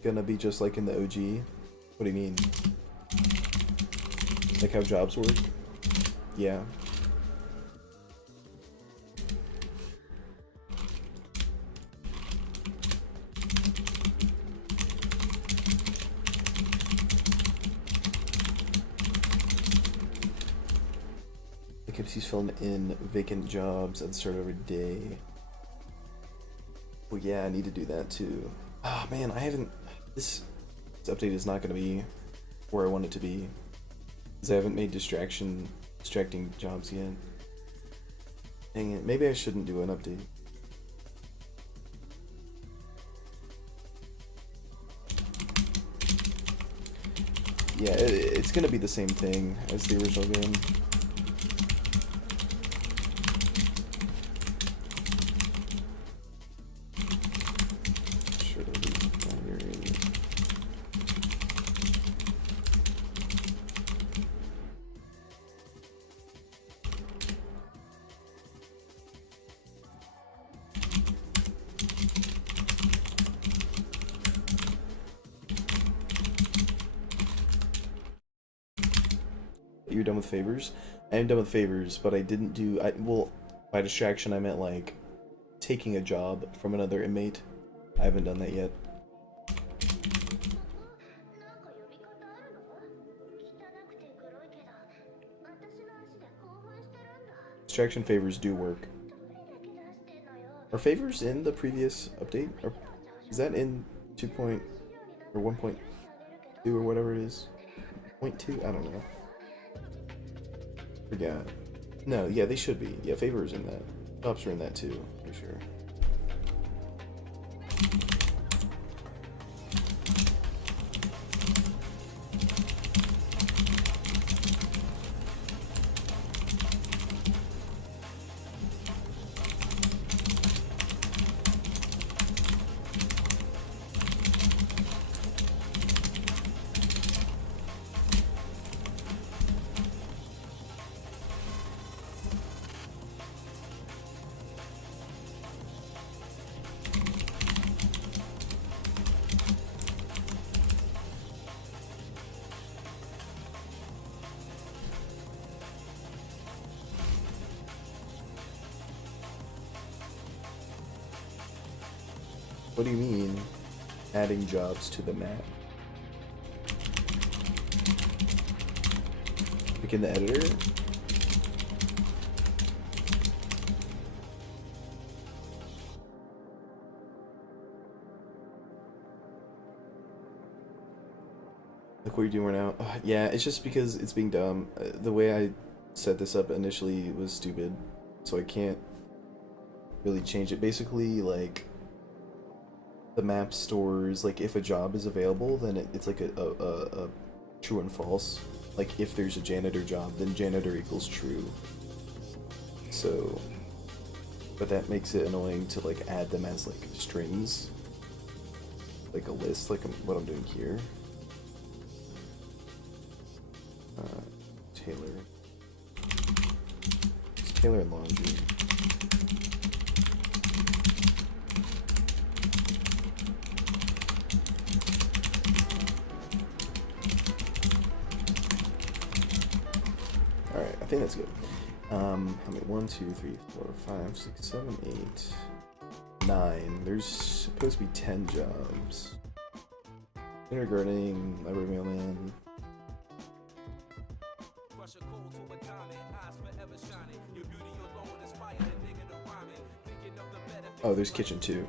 gonna be just like in the OG? What do you mean? Like how jobs work? Yeah. He's filling in vacant jobs at the start of every day. Well, yeah, I need to do that too. Oh man, I haven't. This update is not going to be where I want it to be, because I haven't made distracting jobs yet. Dang it, maybe I shouldn't do an update. Yeah, it's going to be the same thing as the original game. You're done with favors? I am done with favors, but I didn't do, well, by distraction I meant like taking a job from another inmate. I haven't done that yet. Extraction favors do work. Are favors in the previous update? Or is that in 2. Or 1.2 or whatever it is? 0.2? I don't know. Forgot. No, yeah, they should be. Yeah, favors in that. Ups are in that too, for sure. What do you mean, adding jobs to the map? Like in the editor? Like what you're doing right now? Yeah, it's just because it's being dumb. The way I set this up initially was stupid, so I can't really change it. Basically, like, the map stores, like, if a job is available, then it's like a true and false. Like, if there's a janitor job, then janitor equals true. So, but that makes it annoying to, like, add them as, like, strings. Like a list, like what I'm doing here. Taylor. It's Taylor and laundry. Alright, I think that's good. How many? 1, 2, 3, 4, 5, 6, 7, 8, 9. There's supposed to be 10 jobs. Kindergartening, library mailman. Oh, there's kitchen too.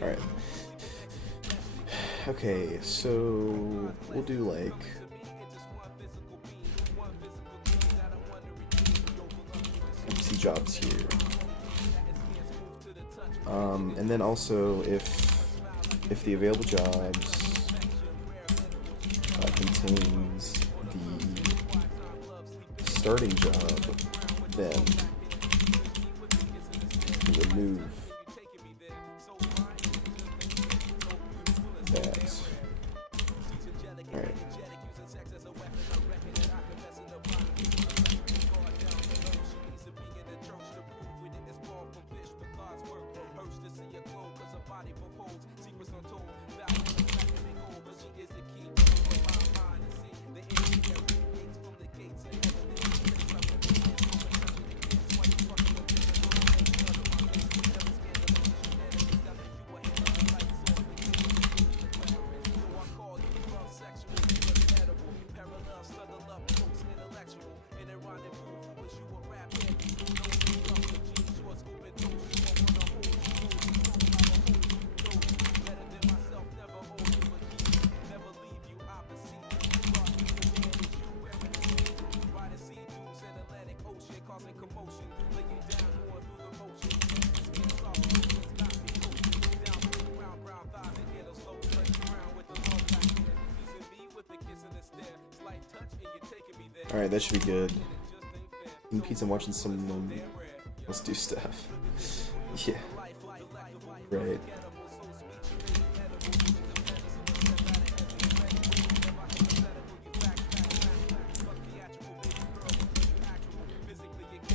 Alright. Okay, so we'll do like empty jobs here. And then also if the available jobs contains the starting job, then remove that. Alright. Alright, that should be good. Eating pizza and watching someone else do stuff. Yeah. Right.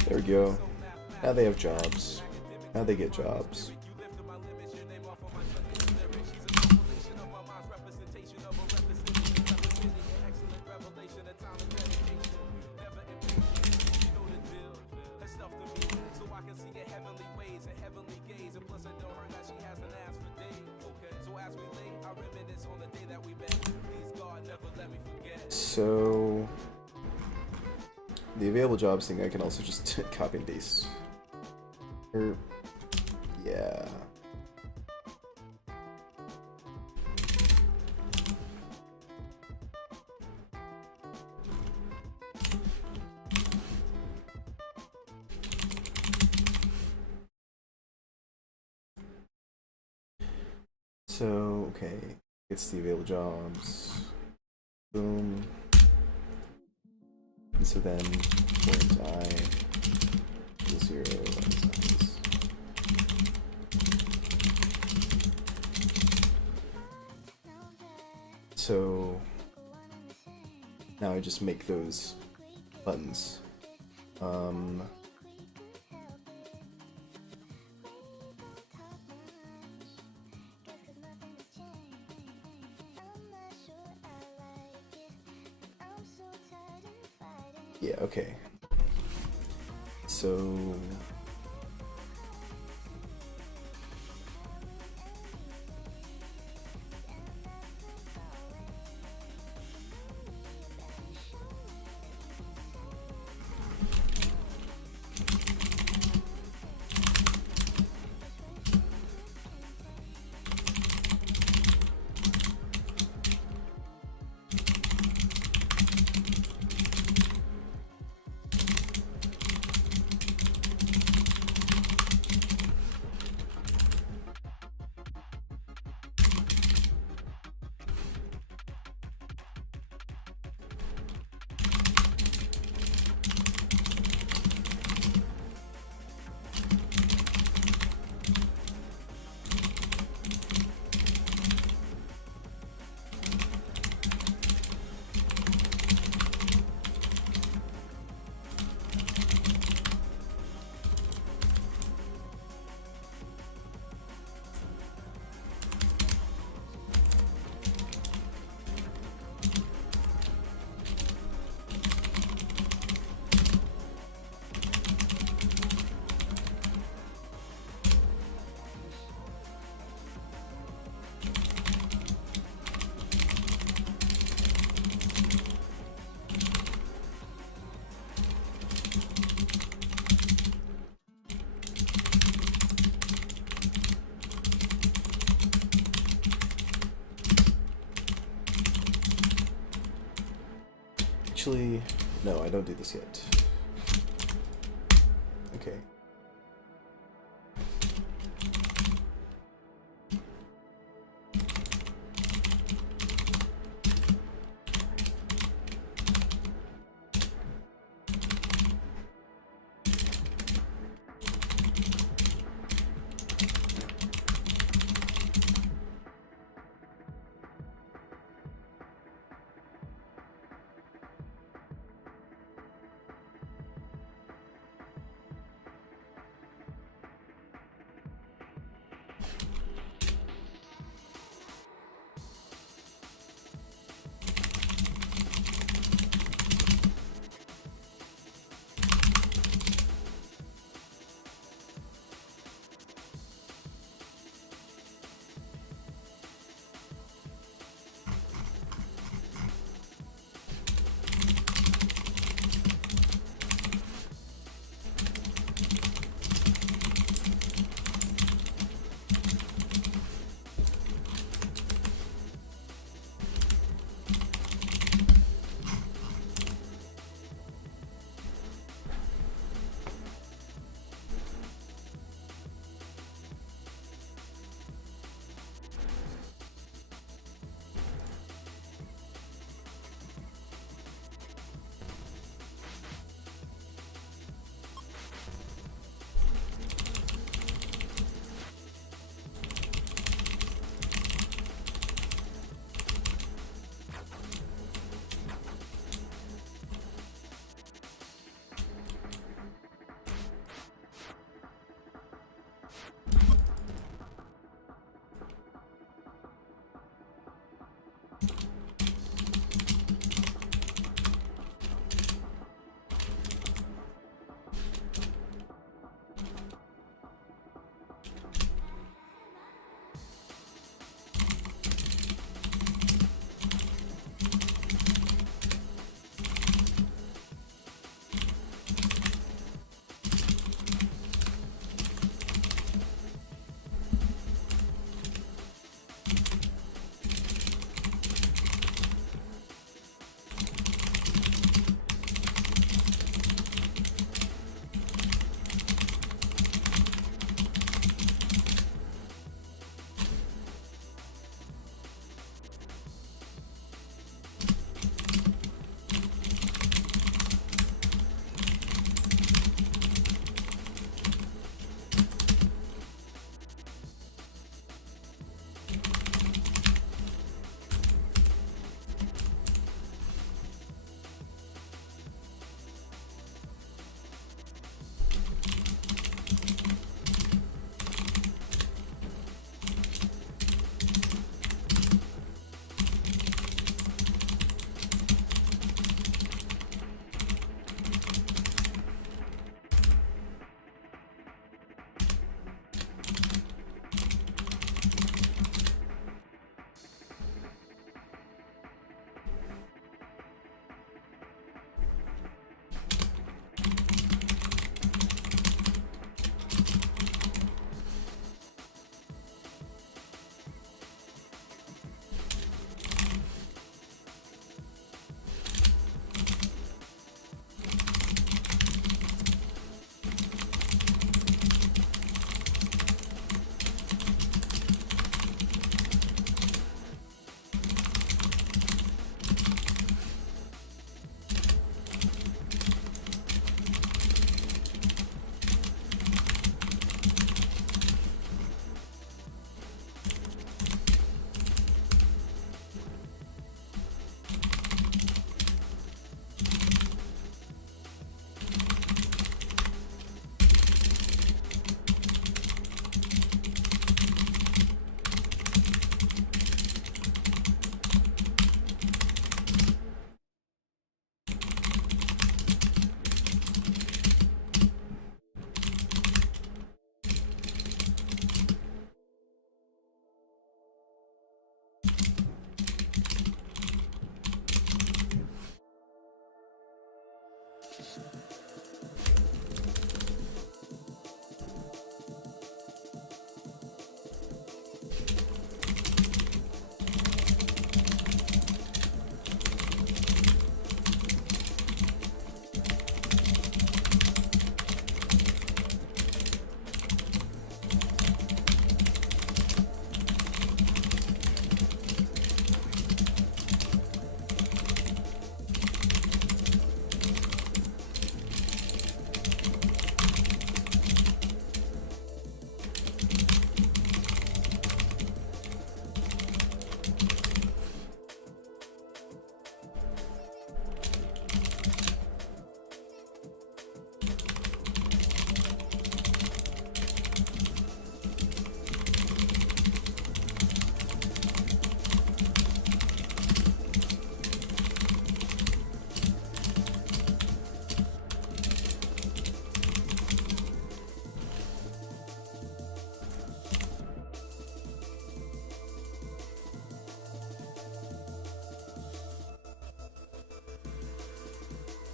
There we go. Now they have jobs. Now they get jobs. That we so the available jobs thing I can also just copy and paste. Yeah. So, okay, it's the available jobs. Boom. And so then point I equals 0 size. So now I just make those buttons. Yeah, okay. So actually, no, I don't do this yet. Okay.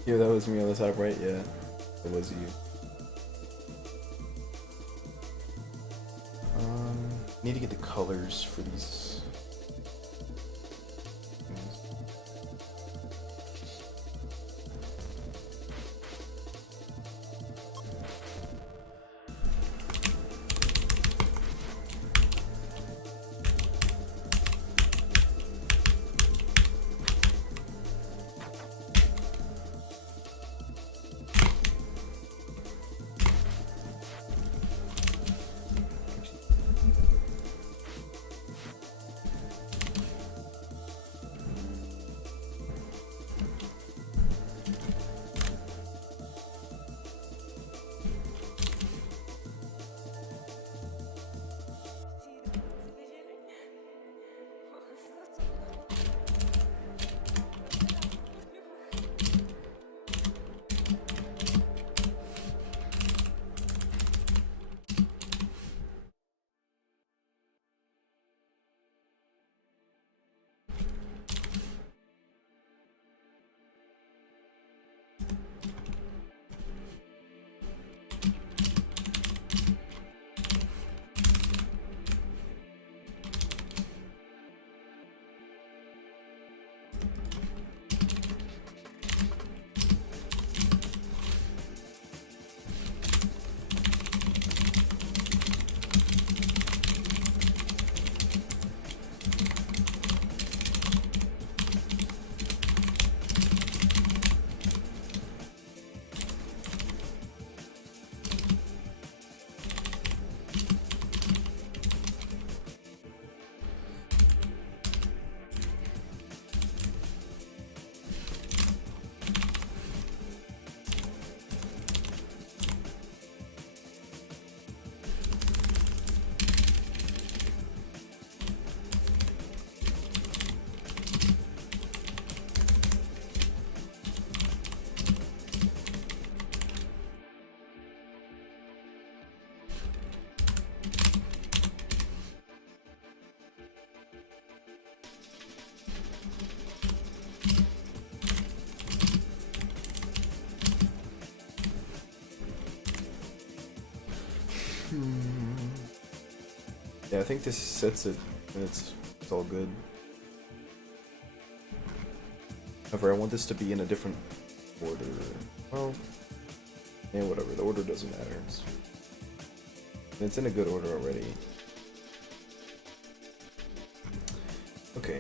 Yeah, that was me on the top right. Yeah, it was you. Need to get the colors for these things. Yeah, I think this sets it, and it's all good. However, I want this to be in a different order. Well, yeah, whatever. The order doesn't matter. It's in a good order already. Okay.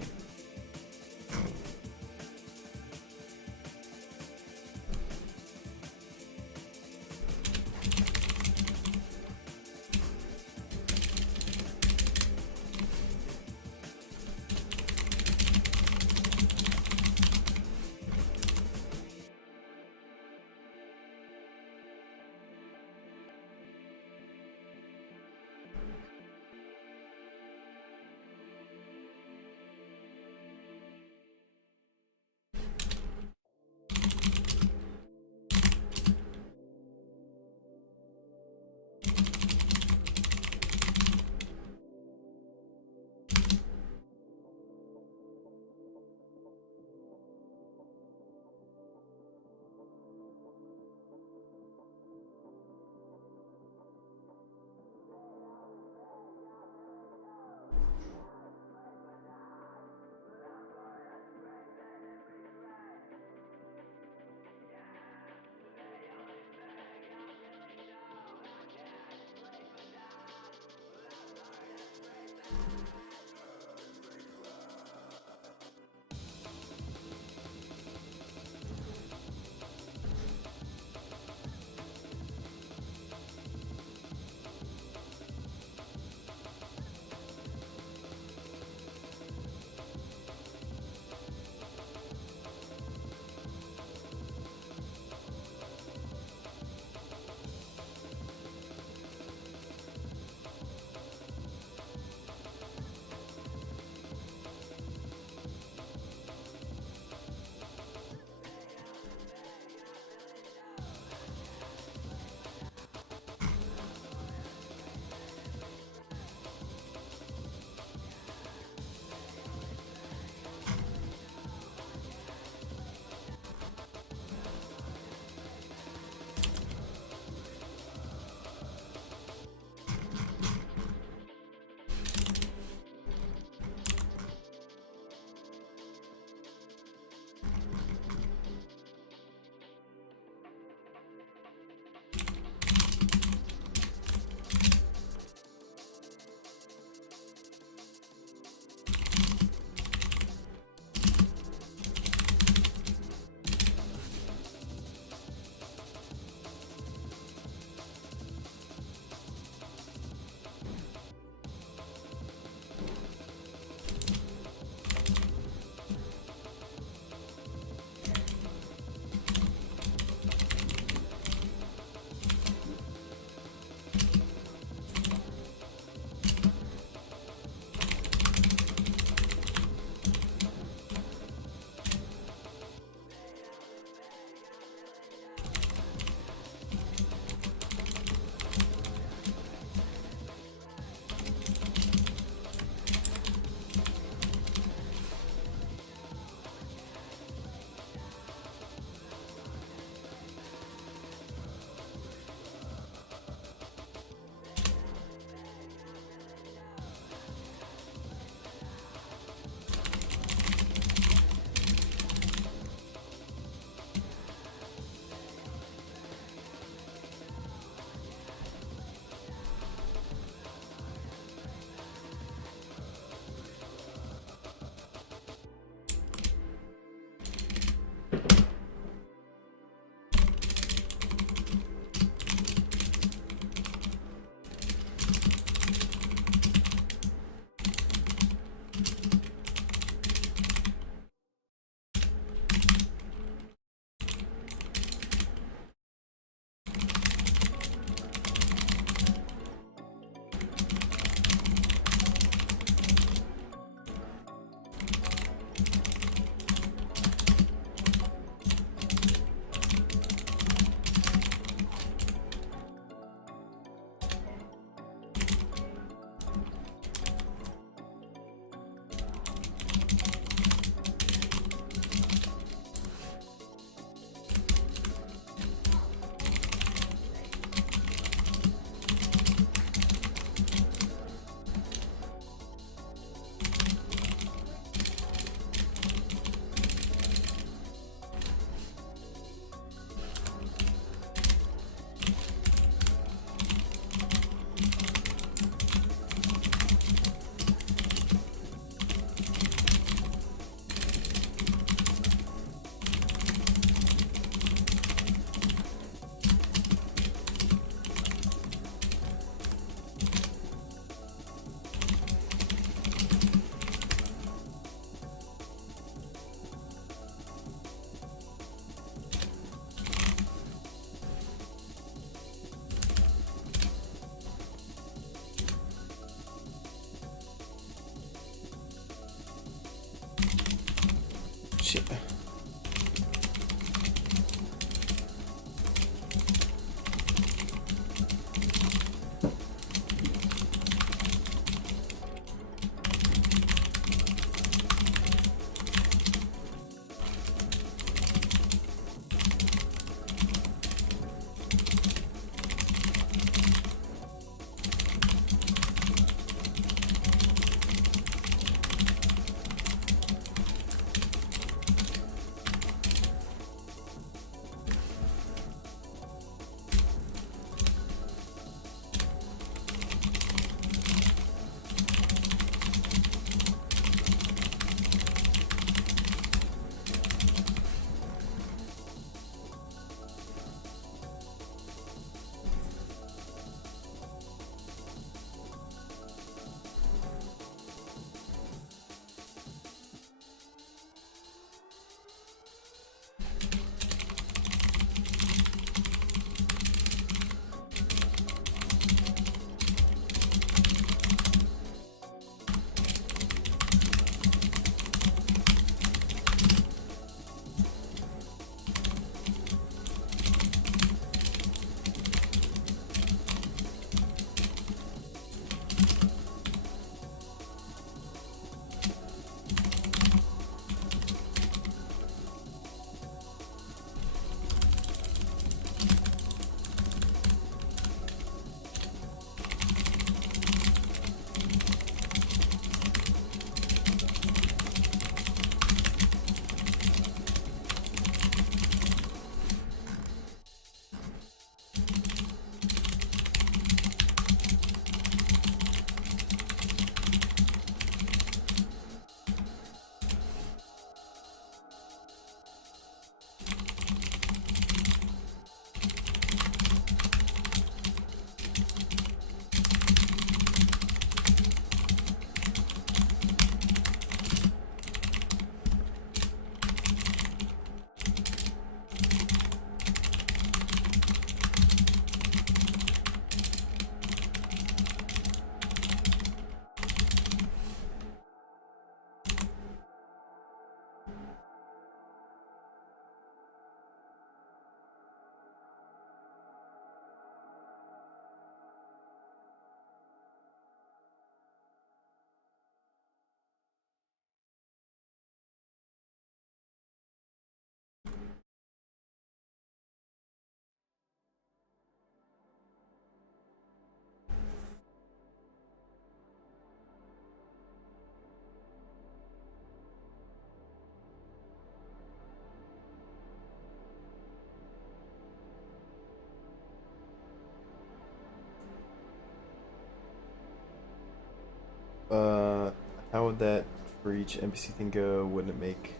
how would that for each NPC thing go? Wouldn't it make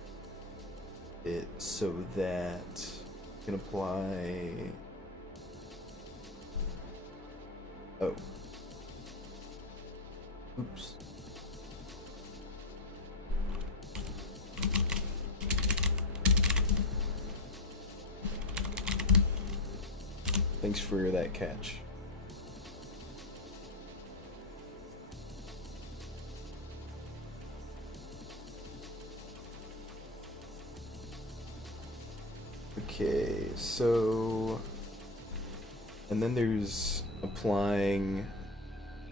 it so that you can apply? Oh. Oops. Thanks for that catch. Okay, so... And then there's applying...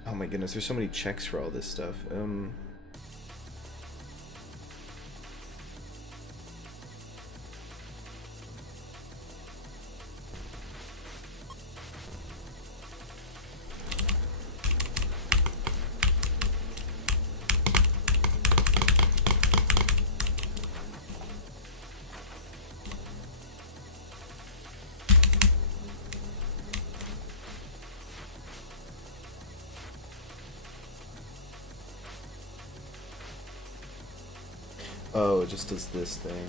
Oh my goodness, there's so many checks for all this stuff. Oh, it just does this thing.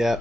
Yeah.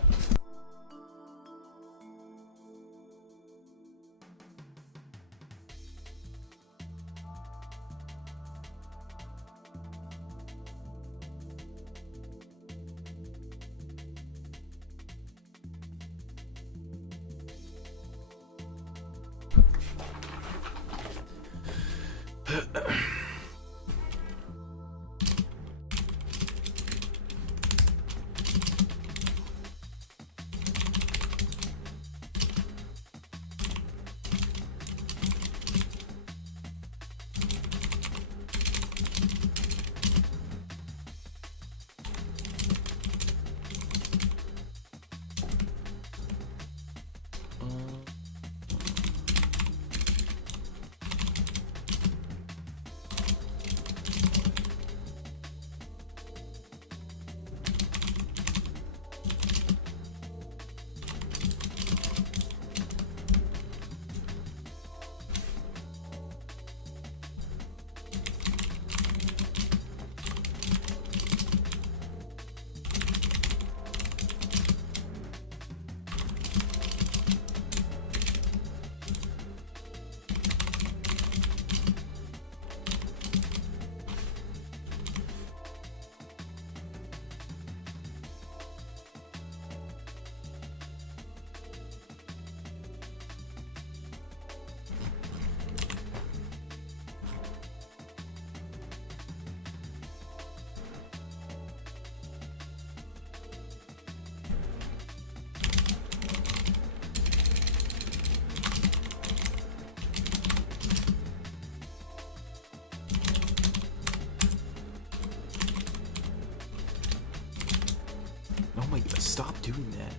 Oh my god, stop doing that.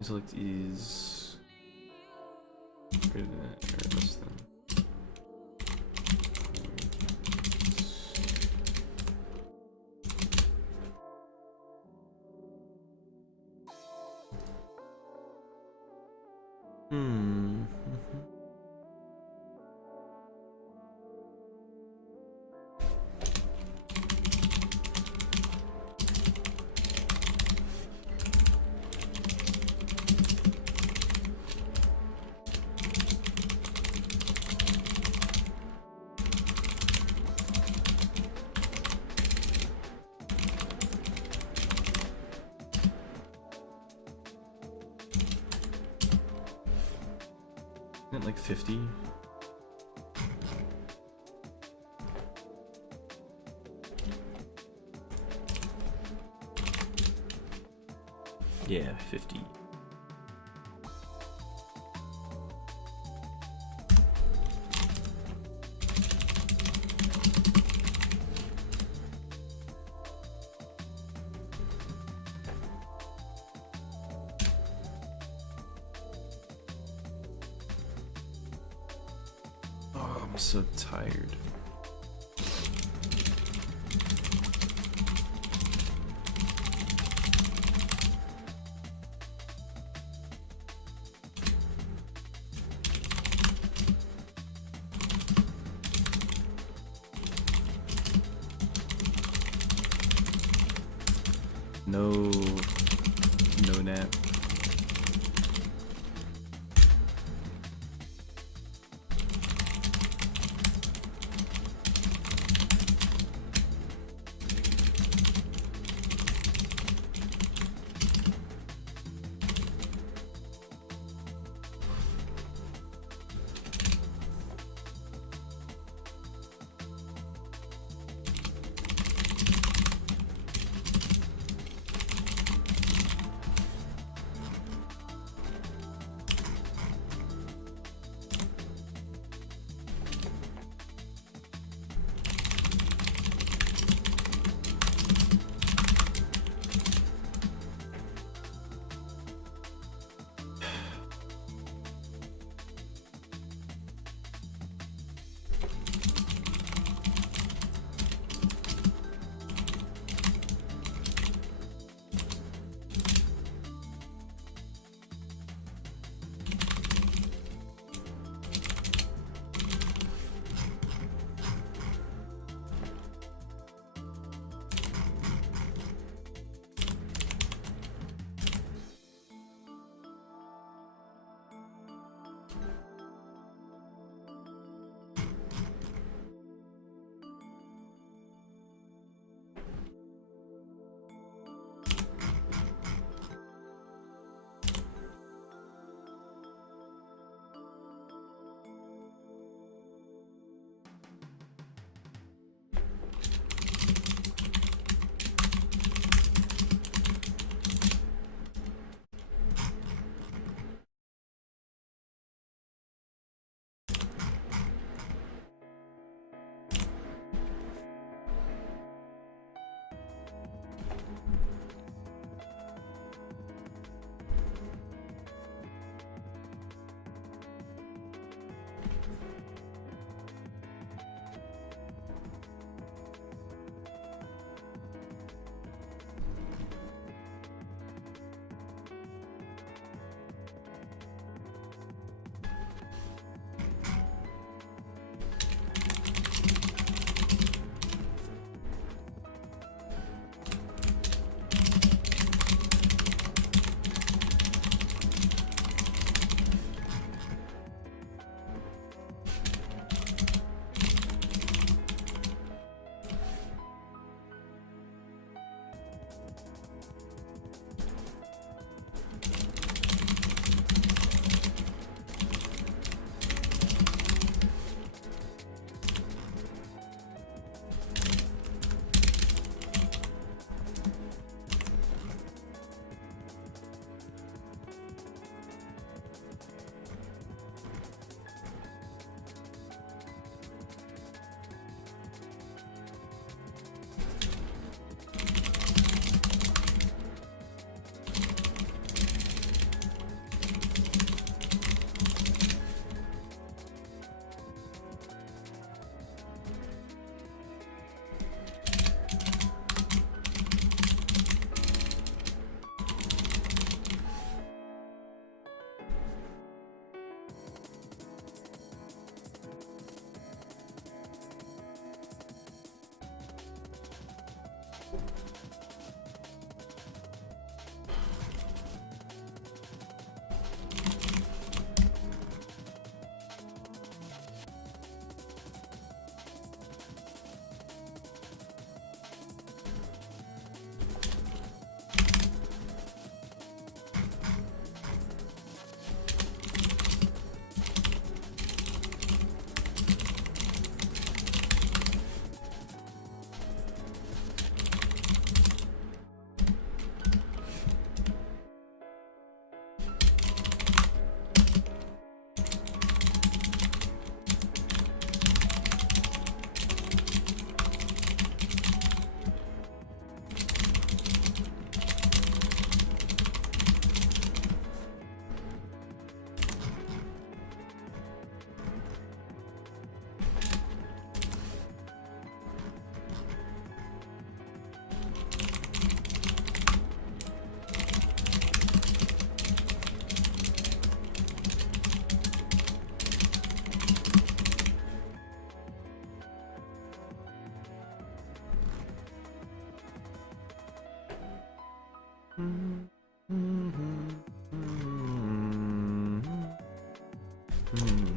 These are like these greater than or less than. Isn't it like 50? Yeah, 50. Oh, I'm so tired. No nap. Hmm.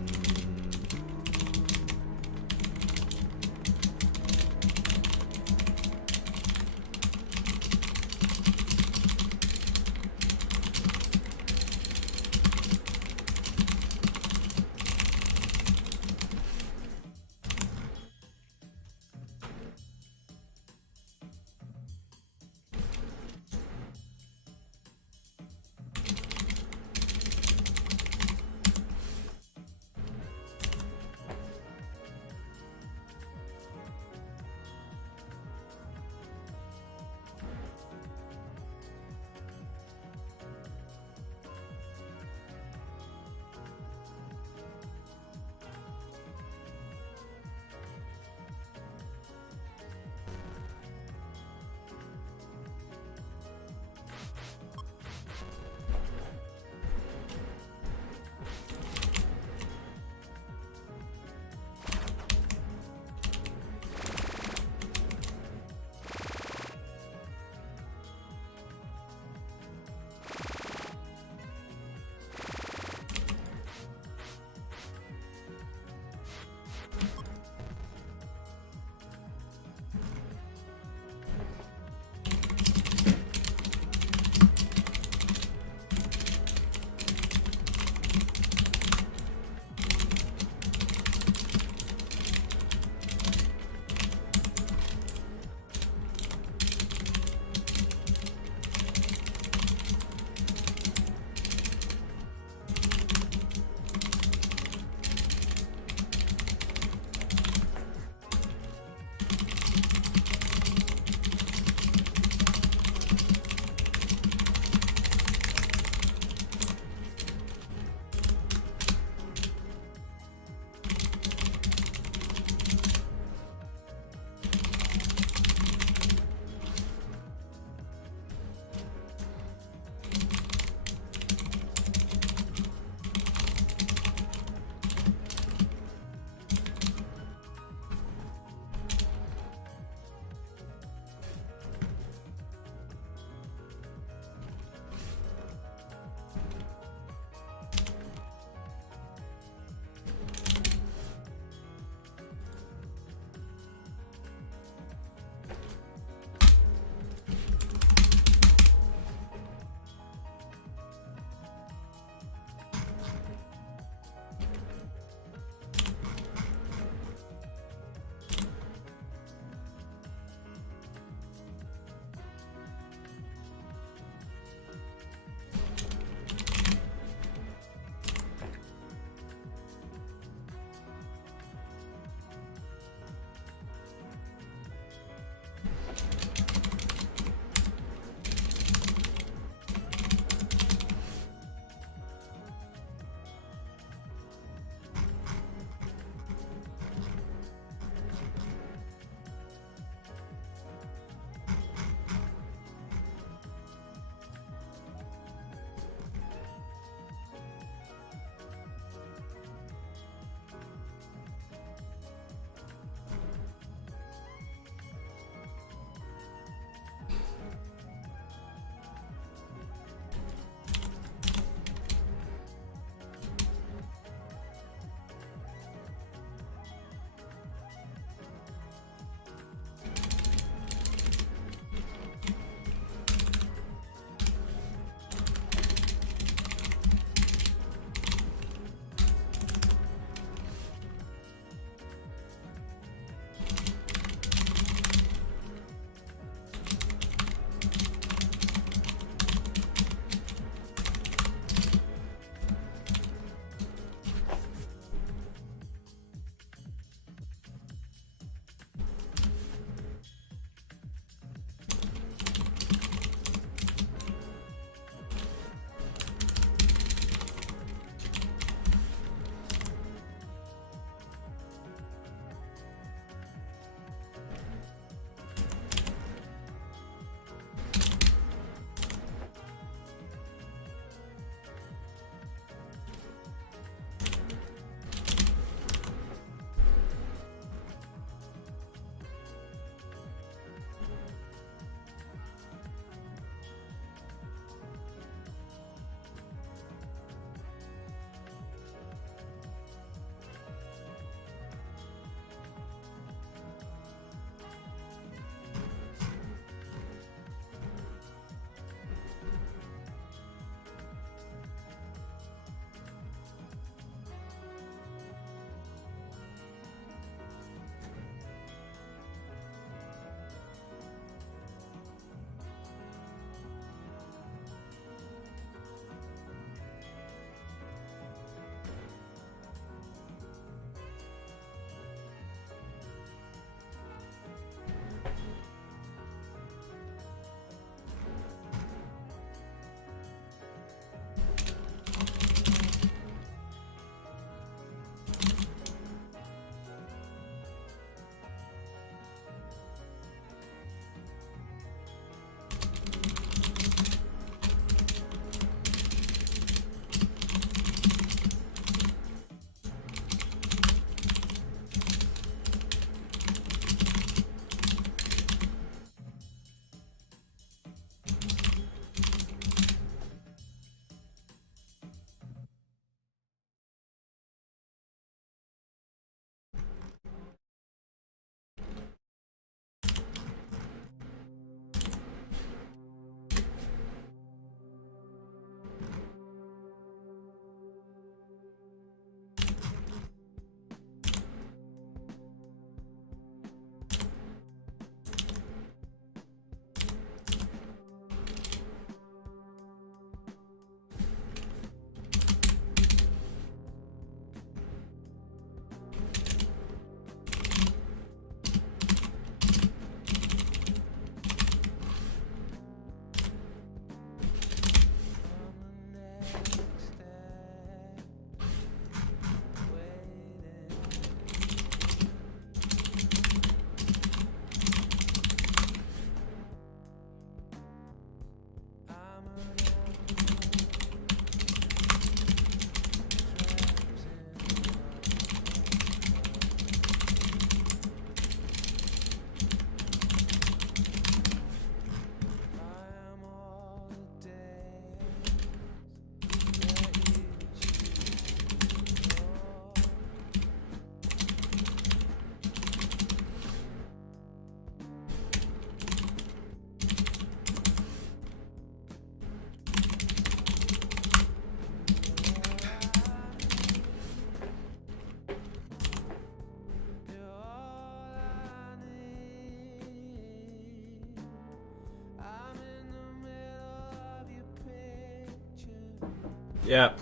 Yeah.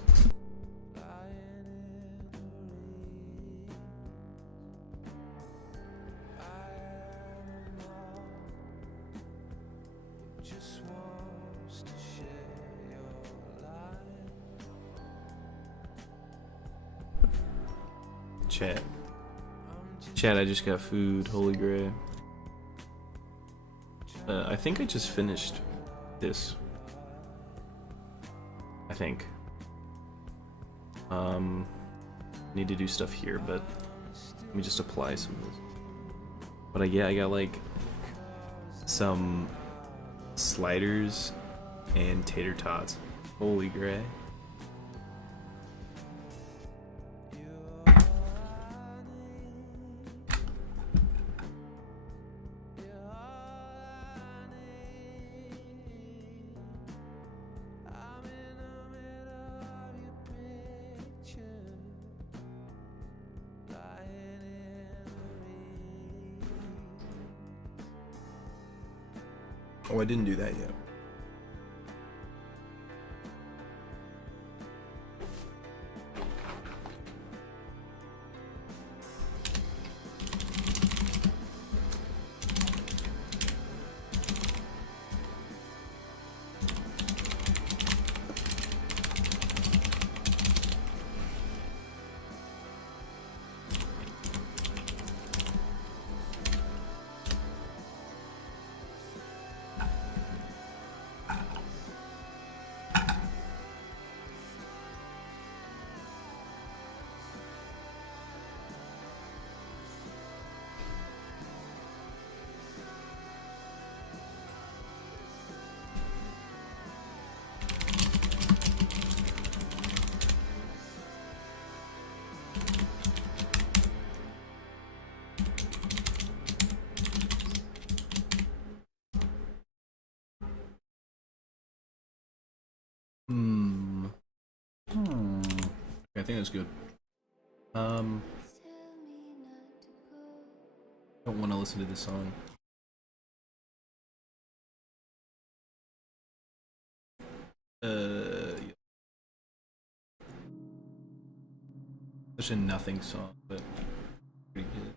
Chat. Chat, I just got food. Holy grail. I think I just finished this. I think. Need to do stuff here, but let me just apply some of this. But yeah, I got like some sliders and tater tots. Holy gray. Oh, I didn't do that yet. I think that's good. Don't want to listen to this song. Yeah. Such a nothing song, but pretty good.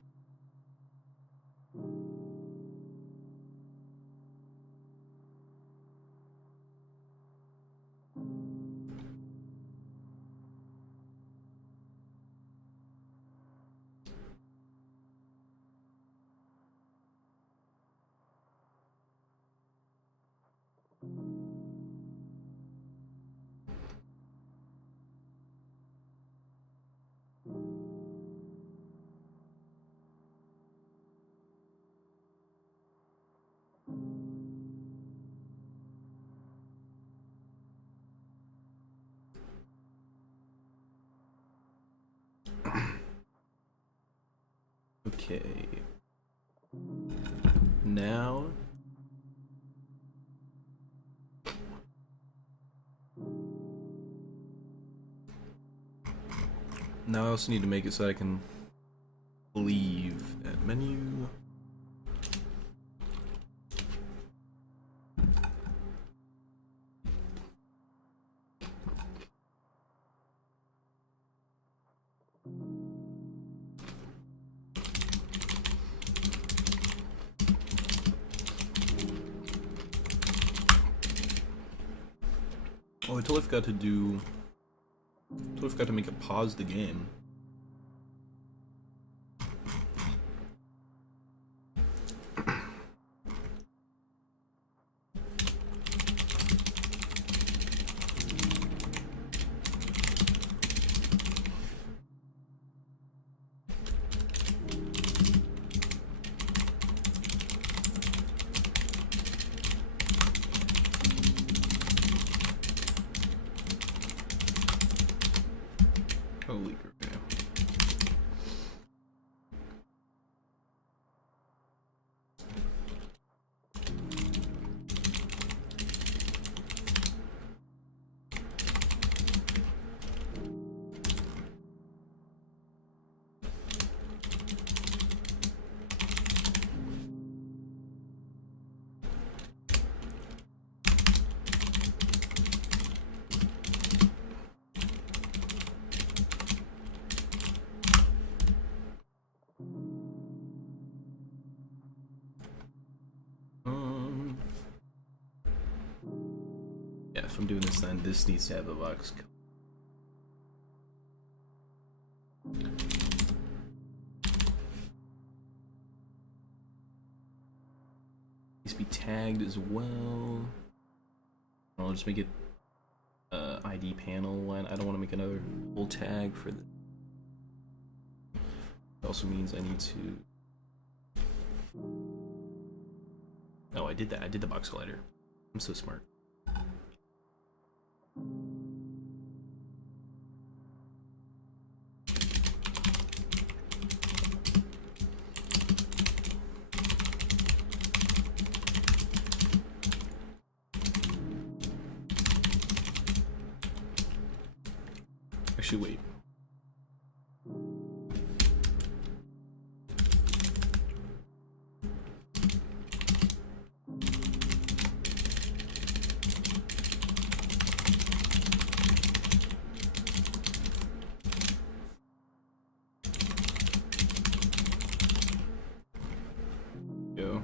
Okay. Now I also need to make it so I can leave that menu. Oh, I totally forgot to do. Totally forgot to make it pause the game. Holy crap. then this needs to have a box. Needs to be tagged as well. I'll just make it ID panel one. I don't want to make another full tag for the. It also means I need to. Oh, I did that. I did the box collider. I'm so smart. Actually, wait. Go.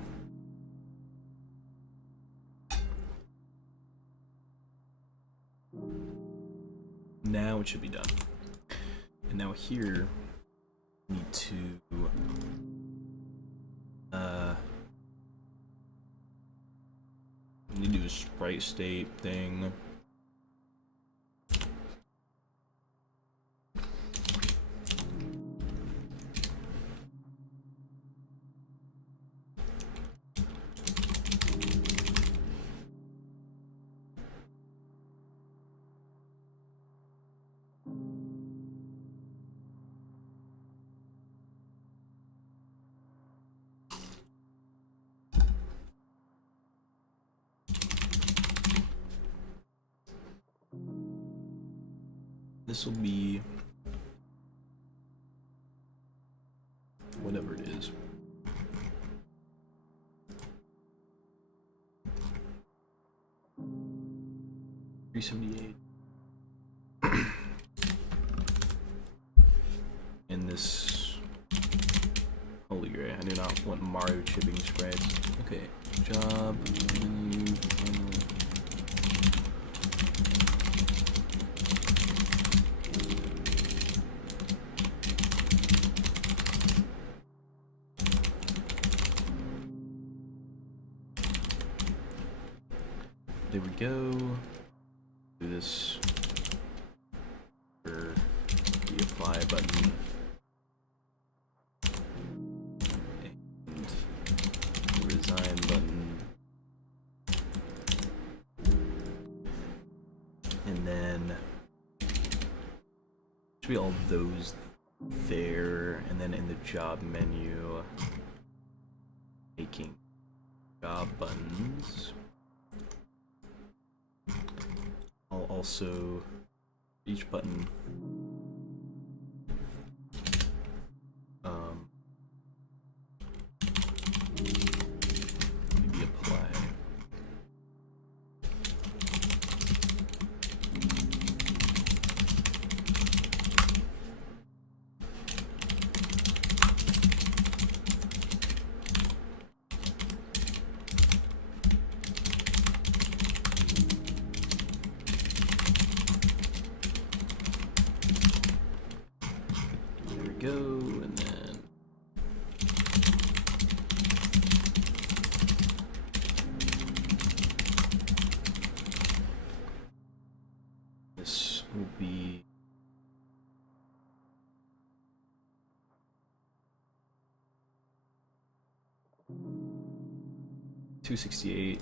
Now it should be done. And now here, we need to do a sprite state thing. This will be whatever it is. $378. And this, holy gray, I do not want Mario chipping sprites. Okay, job, menu, panel. There we go. Do this for the apply button. And resign button. And then should be all those there, and then in the job menu, making job buttons. I'll also each button maybe apply. Go, and then this will be $268.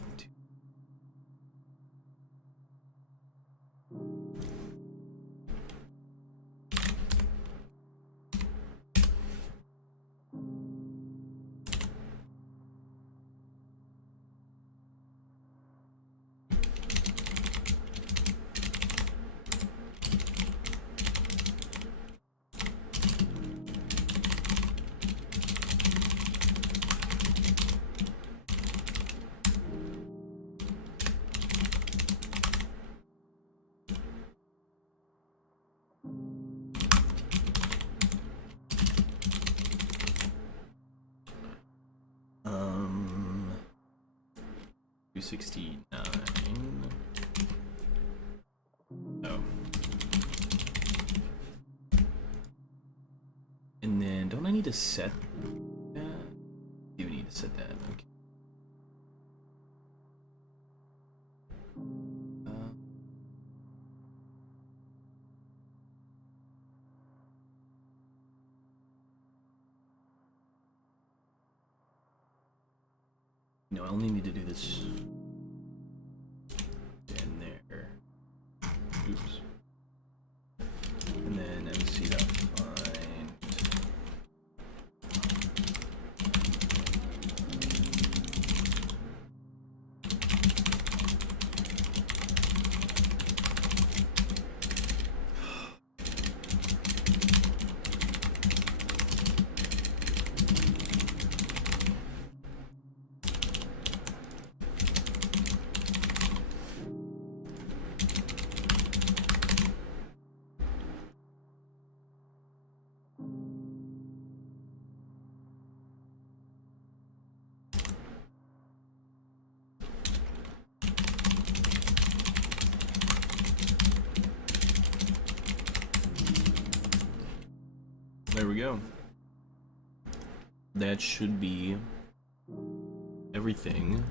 $269. then don't I need to set that? I do need to set that. Okay. No, I only need to do this in there. Oops. And then MC.find. There we go. That should be everything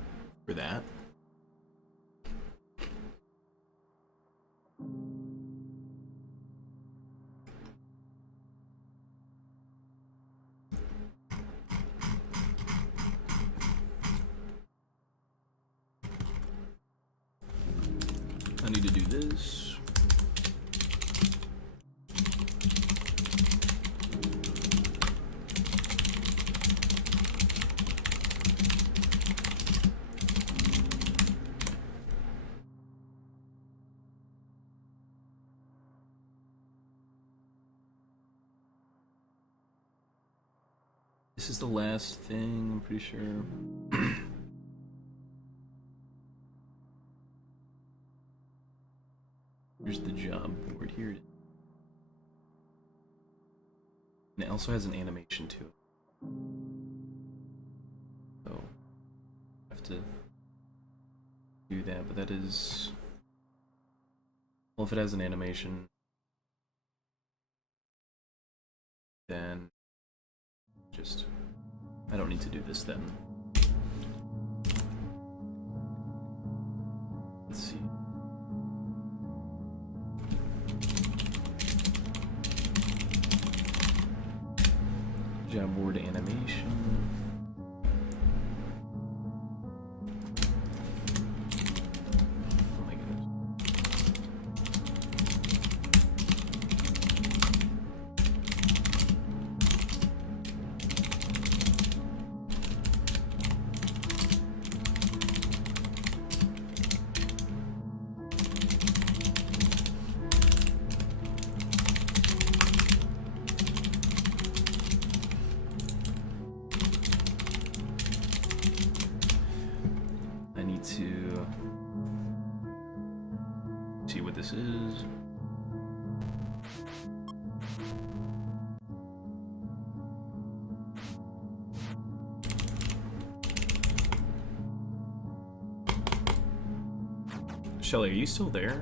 for that. I need to do this. This is the last thing, I'm pretty sure. Here's the job board here. And it also has an animation to it. So I have to do that, but that is, well, if it has an animation, then just, I don't need to do this then. Let's see. Job board animation. Oh my goodness. I need to see what this is. Shelly, are you still there?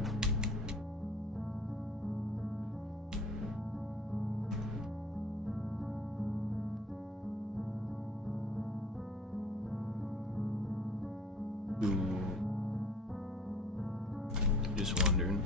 Ooh. Just wondering.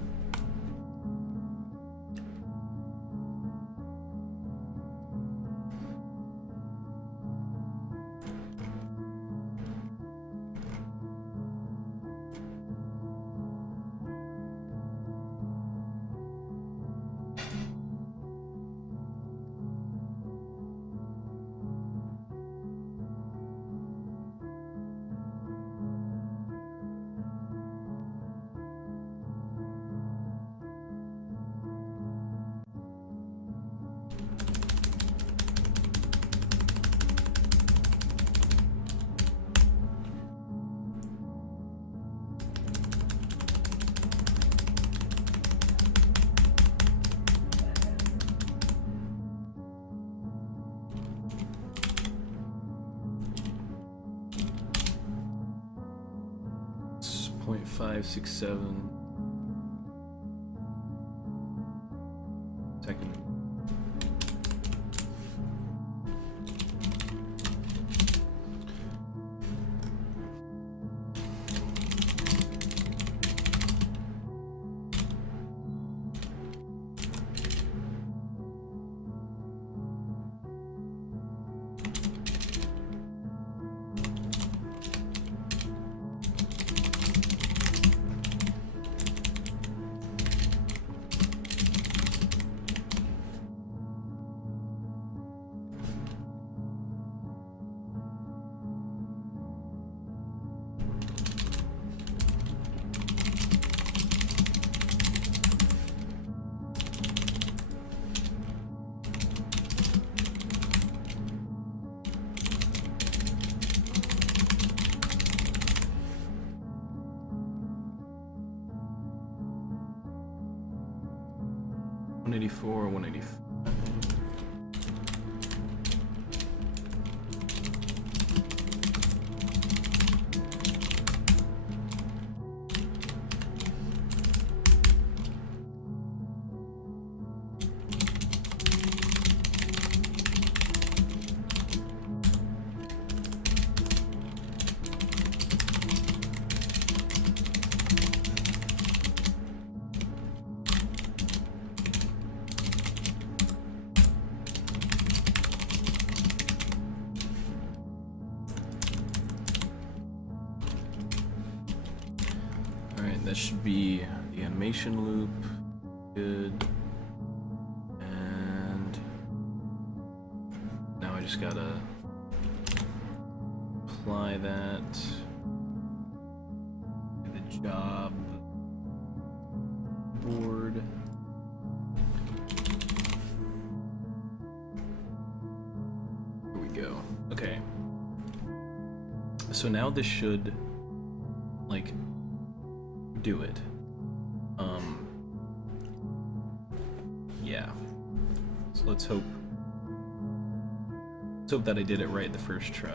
It's 0.567 second. 184 or 185. Alright, that should be the animation loop. Good. And now I just gotta apply that to the job board. Here we go. Okay. So now this should, like, do it. Yeah. So let's hope that I did it right the first try.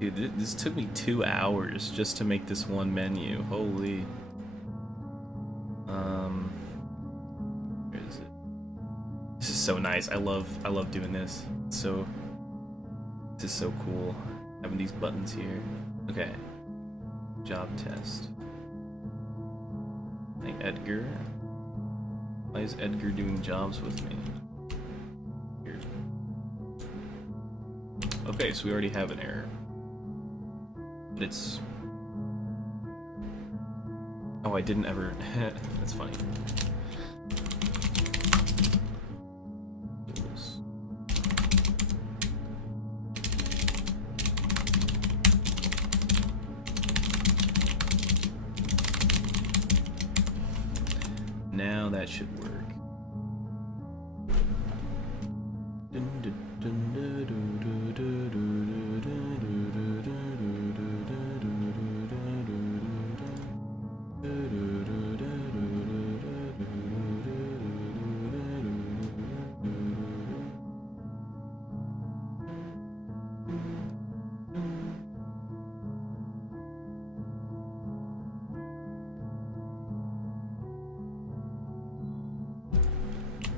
Dude, this took me 2 hours just to make this one menu. Holy. Where is it? This is so nice. I love doing this. This is so cool. Having these buttons here. Okay. Job test. Hey, Edgar. Why is Edgar doing jobs with me? Here. Okay, so we already have an error. But it's... Oh, I didn't ever... That's funny. Now that should work.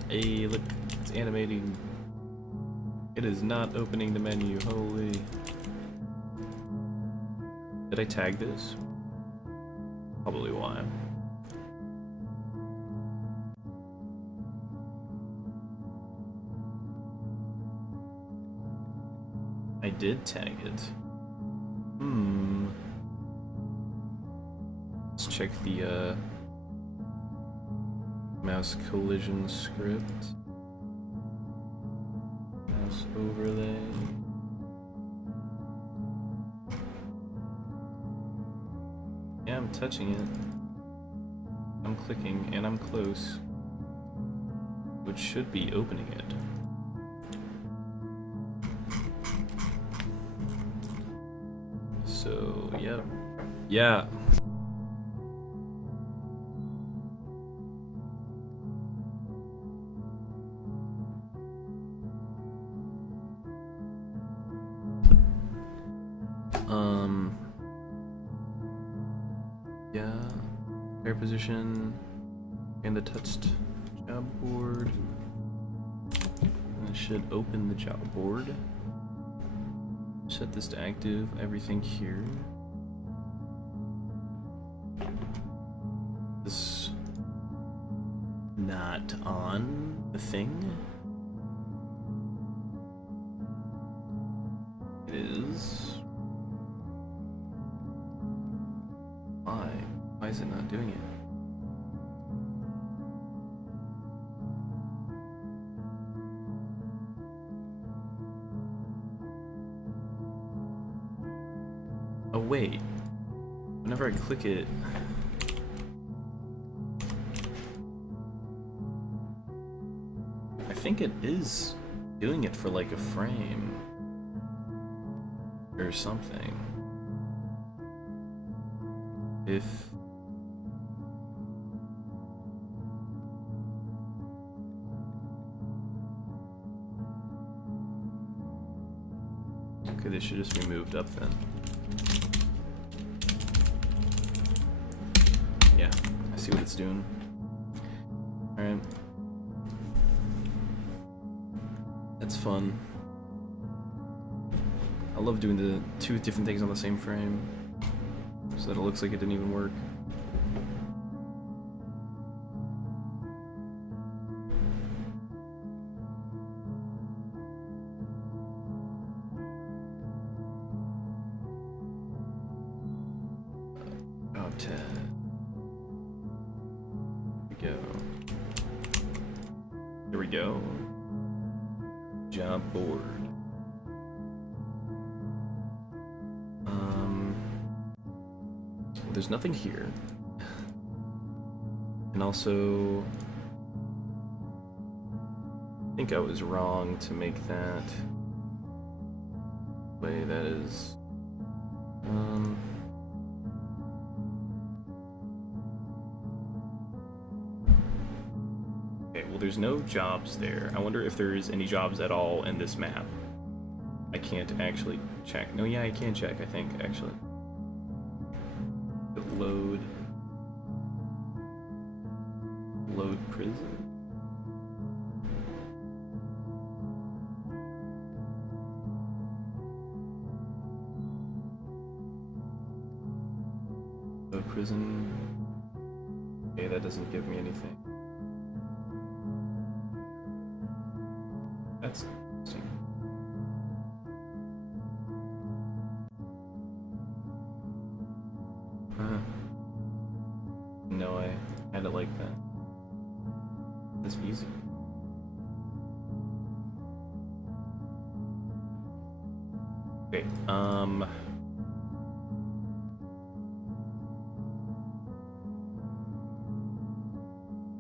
Hey, look, it's animating. It is not opening the menu, holy. Did I tag this? Probably why. I did tag it. Let's check the, mouse collision script. Mouse overlay. Yeah, I'm touching it. I'm clicking and I'm close. Which should be opening it. So, yeah. Yeah. Yeah, pair position and the touched job board. And it should open the job board. Set this to active, everything here. This not on the thing. It is. Why? Why is it not doing it? Oh wait. Whenever I click it... I think it is doing it for like a frame. Or something. If... Okay, this should just be moved up then. Yeah, I see what it's doing. Alright. That's fun. I love doing the two different things on the same frame, so that it looks like it didn't even work. Oh, Ted. Here we go. There we go. Job board. There's nothing here. And also, I think I was wrong to make that way. That is, okay, well there's no jobs there. I wonder if there's any jobs at all in this map. I can't actually check. No, yeah, I can check, I think, actually. Load prison. Load prison. Okay, that doesn't give me anything. That's interesting. No, I had it like that. That's easy. Okay,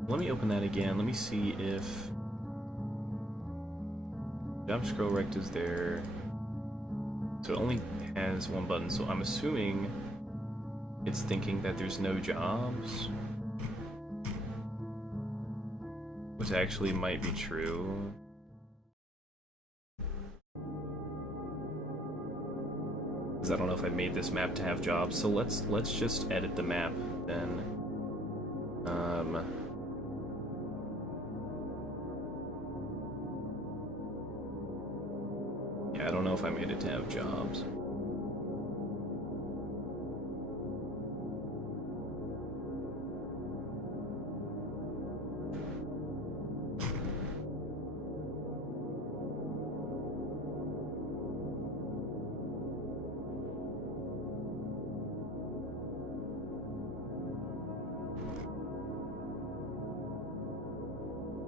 let me open that again. Let me see if job scroll rect is there. So it only has one button, so I'm assuming it's thinking that there's no jobs, which actually might be true. Because I don't know if I made this map to have jobs, so let's just edit the map then. Yeah, I don't know if I made it to have jobs.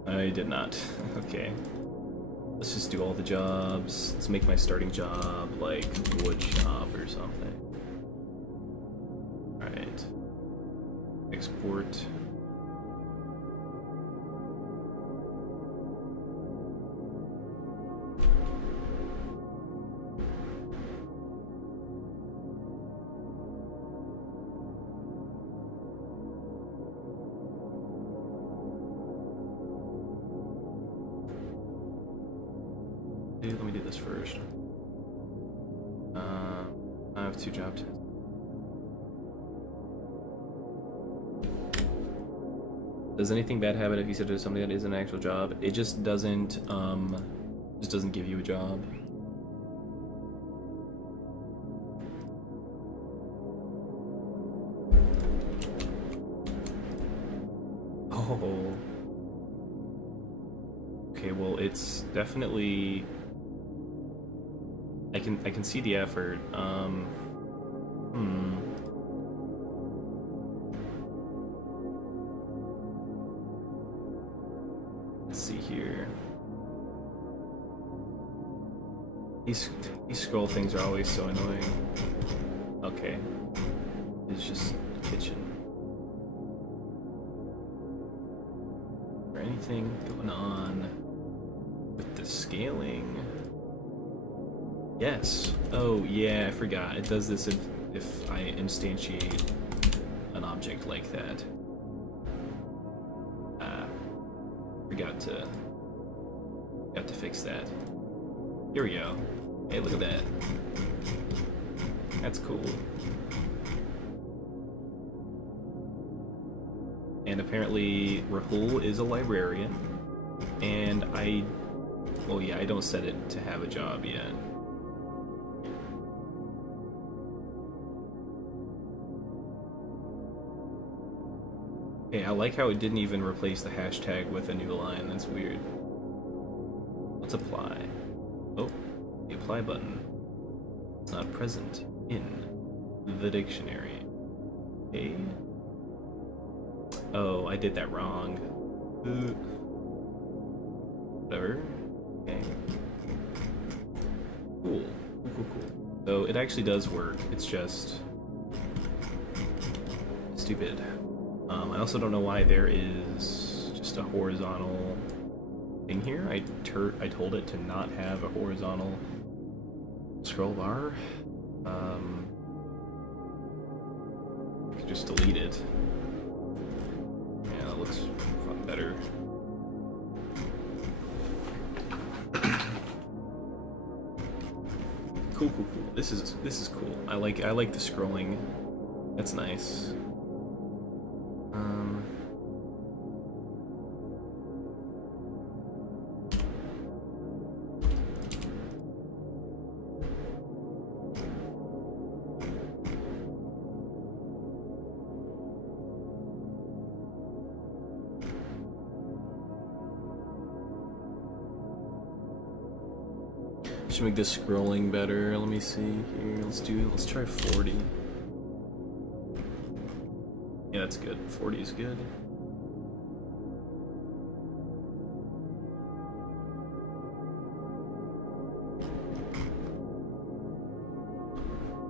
I did not. Okay. Let's just do all the jobs. Let's make my starting job like wood shop or something. Alright. Export. Let me do this first. I have 2 job tests. Does anything bad happen if you said there's something that is an actual job? It just doesn't give you a job. Oh. Okay, well it's definitely I can see the effort. Let's see here. These scroll things are always so annoying. Okay. It's just kitchen. Is there anything going on with the scaling? Yes. Oh yeah, I forgot. It does this if I instantiate an object like that. Forgot to fix that. Here we go. Hey, look at that. That's cool. And apparently Rahul is a librarian, and I don't set it to have a job yet. Hey, I like how it didn't even replace the hashtag with a new line. That's weird. Let's apply. Oh, the apply button. It's not present in the dictionary. Okay. Oh, I did that wrong. Whatever. Okay. Cool. Cool. So it actually does work. It's just stupid. I also don't know why there is just a horizontal thing here. I told it to not have a horizontal scroll bar. I could just delete it. Yeah, that looks fun better. Cool. This is cool. I like the scrolling. That's nice. Should make this scrolling better. Let me see here. Let's try 40. Yeah, that's good. 40 is good.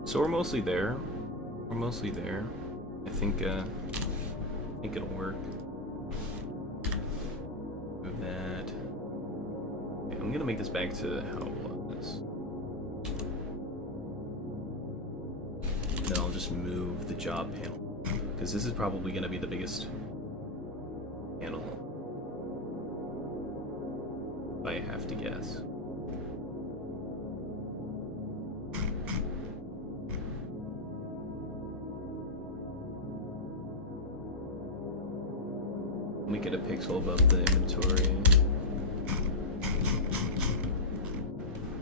So we're mostly there. I think it'll work. Move that. Okay, I'm gonna make this back to how it was. Then I'll just move the job panel, because this is probably gonna be the biggest panel, if I have to guess. Make it a pixel above the inventory.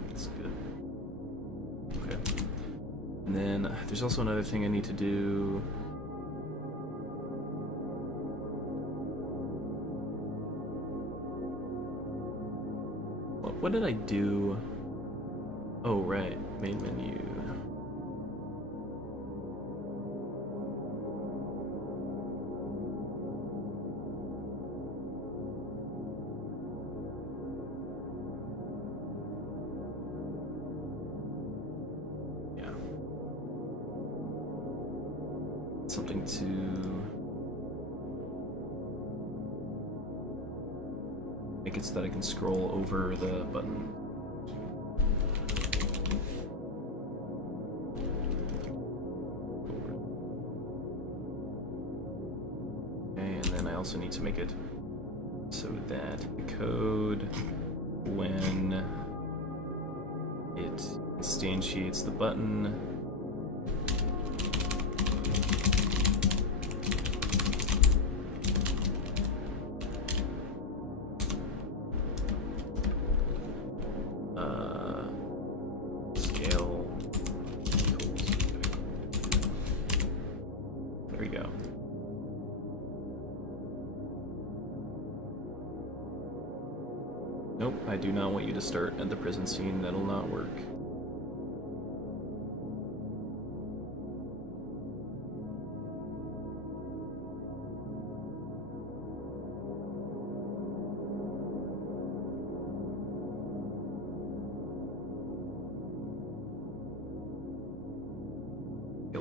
That's good. Okay. And then there's also another thing I need to do. What did I do? Oh, right. Main menu. Something to make it so that I can scroll over the button. Okay, and then I also need to make it so that the code, when it instantiates the button, nope, I do not want you to start at the prison scene. That'll not work.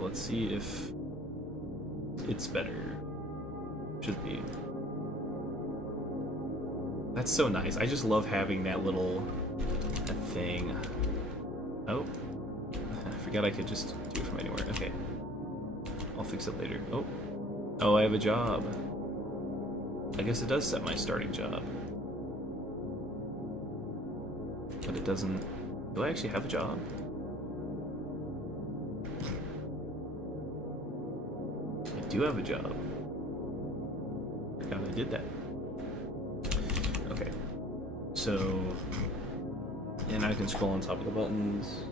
let's see if it's better. Should be. That's so nice. I just love having that little thing. Oh. I forgot I could just do it from anywhere. Okay. I'll fix it later. Oh. Oh, I have a job. I guess it does set my starting job. But it doesn't... Do I actually have a job? I do have a job. I forgot I did that. Okay. So... And I can scroll on top of the buttons.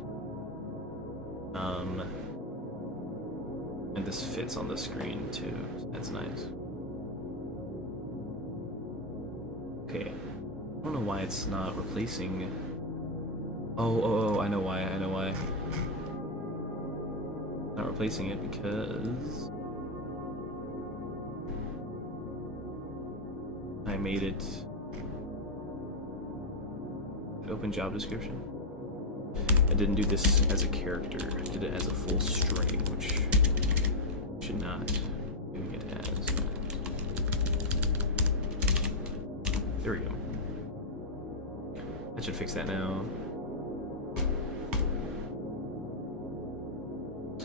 And this fits on the screen too. That's nice. Okay. I don't know why it's not replacing... Oh, I know why, Not replacing it because... I made it... Open job description. I didn't do this as a character. I did it as a full string, which should not doing it as. There we go. That should fix that now.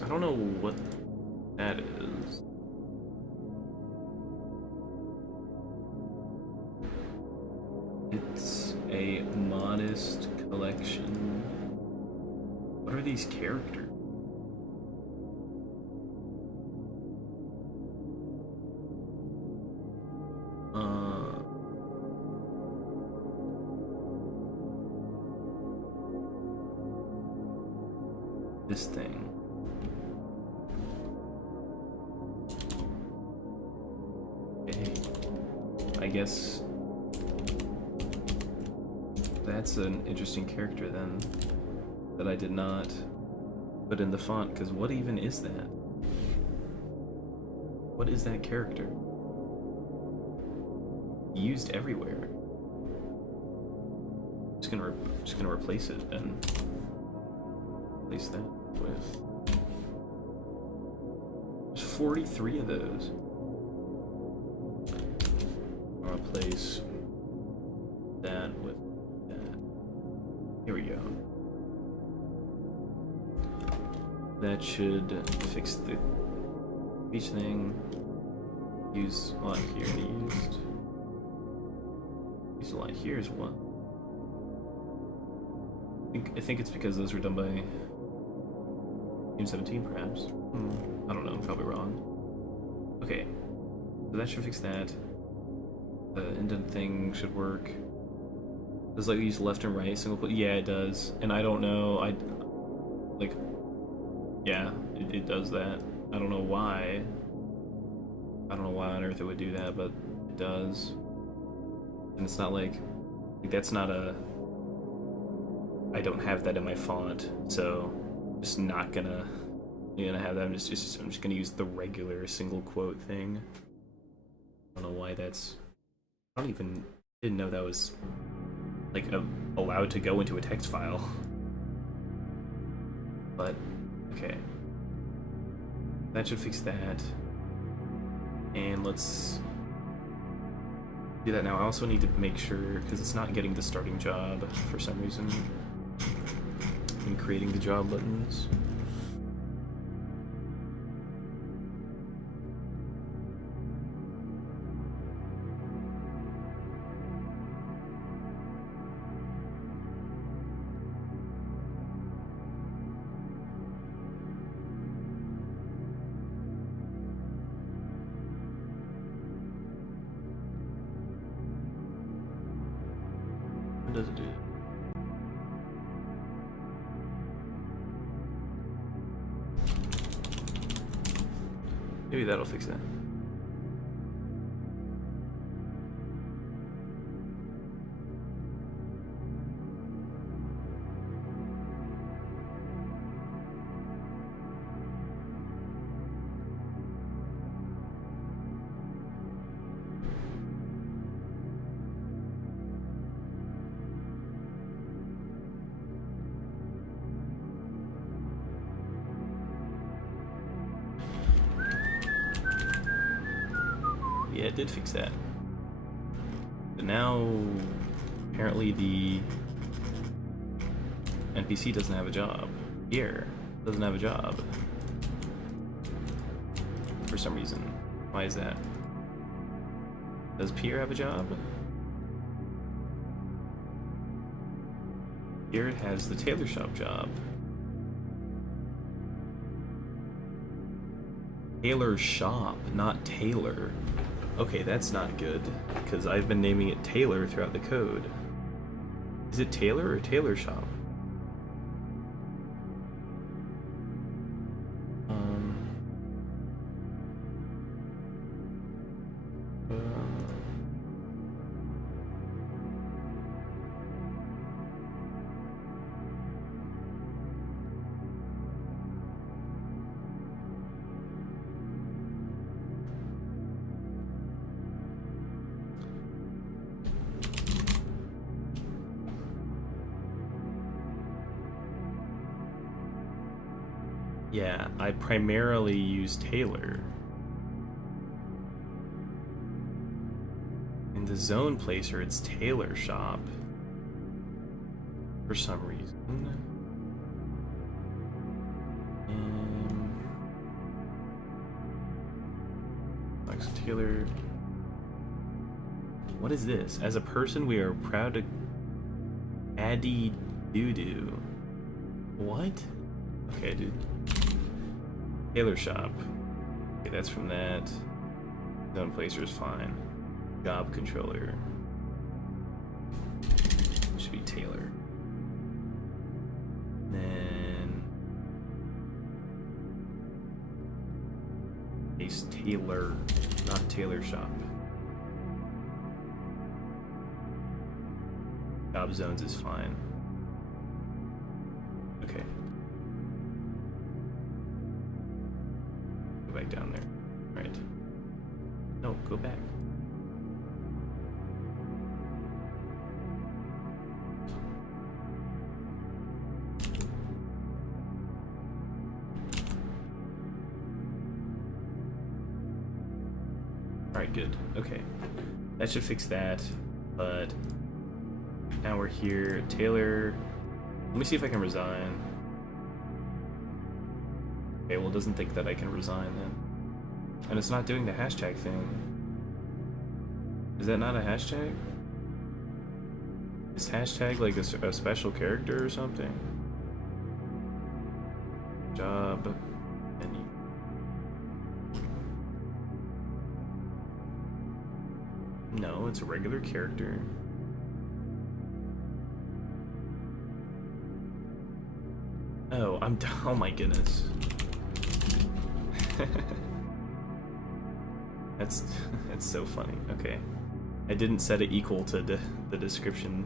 I don't know what that is. It's a modest collection. What are these characters? This thing. Okay. I guess that's an interesting character then, that I did not put in the font, because what even is that? What is that character? Used everywhere. Just gonna replace it and replace that with. There's 43 of those. I'll replace that with that. Here we go. That should fix the speech thing. Use a lot here to used. Use a lot here as well. I think it's because those were done by Team 17, perhaps. I don't know. I'm probably wrong. Okay, so that should fix that. The indent thing should work. Does like use left and right single click? Yeah, it does. And I don't know. Yeah, it does that. I don't know why. I don't know why on earth it would do that, but it does. And it's not like that's not a. I don't have that in my font, so just not gonna have that. I'm just gonna use the regular single quote thing. I don't know why that's. I didn't know that was like allowed to go into a text file. But okay, that should fix that. And let's do that now. I also need to make sure, because it's not getting the starting job for some reason in creating the job buttons. What does it do? Maybe that'll fix that. yeah, it did fix that. But now, apparently the NPC doesn't have a job. Here, doesn't have a job. For some reason. Why is that? Does Pierre have a job? Pierre has the tailor shop job. Tailor shop, not Taylor. Okay, that's not good, because I've been naming it Taylor throughout the code. Is it Taylor or Tailor shop? Yeah, I primarily use Taylor. In the zone placer, it's Tailor shop. For some reason. Alex Taylor. What is this? As a person, we are proud to Addy Doo-doo. What? Okay, dude. Tailor shop. Okay, that's from that. Zone placer is fine. Job controller. Should be Taylor. Then Ace Taylor, not Tailor shop. Job zones is fine. Okay. Go back down there. Right. No, go back. Alright, good. Okay. That should fix that, but now we're here. Taylor. Let me see if I can resign. Okay, well, it doesn't think that I can resign then. And it's not doing the hashtag thing. Is that not a hashtag? Is hashtag like a special character or something? Job. Menu. No, it's a regular character. Oh, oh my goodness. That's so funny. Okay. I didn't set it equal to the description.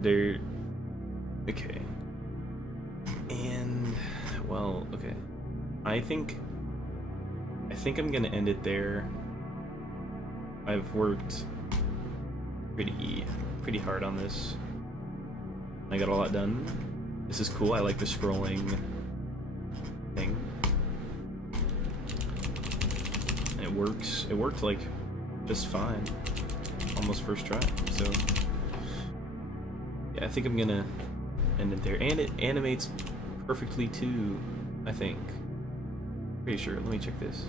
There. Okay. And well, okay. I think I'm gonna end it there. I've worked pretty hard on this. I got a lot done. This is cool. I like the scrolling thing. And it works. It worked like just fine. Almost first try. So yeah, I think I'm gonna end it there. And it animates perfectly too, I think. Pretty sure. Let me check this.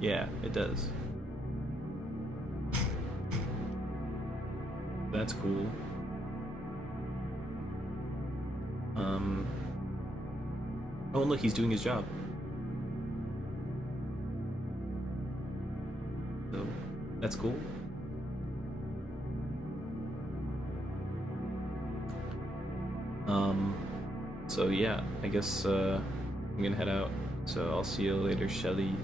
Yeah, it does. That's cool. Oh, and look, he's doing his job. So, that's cool. So yeah, I guess I'm gonna head out. So I'll see you later, Shelly.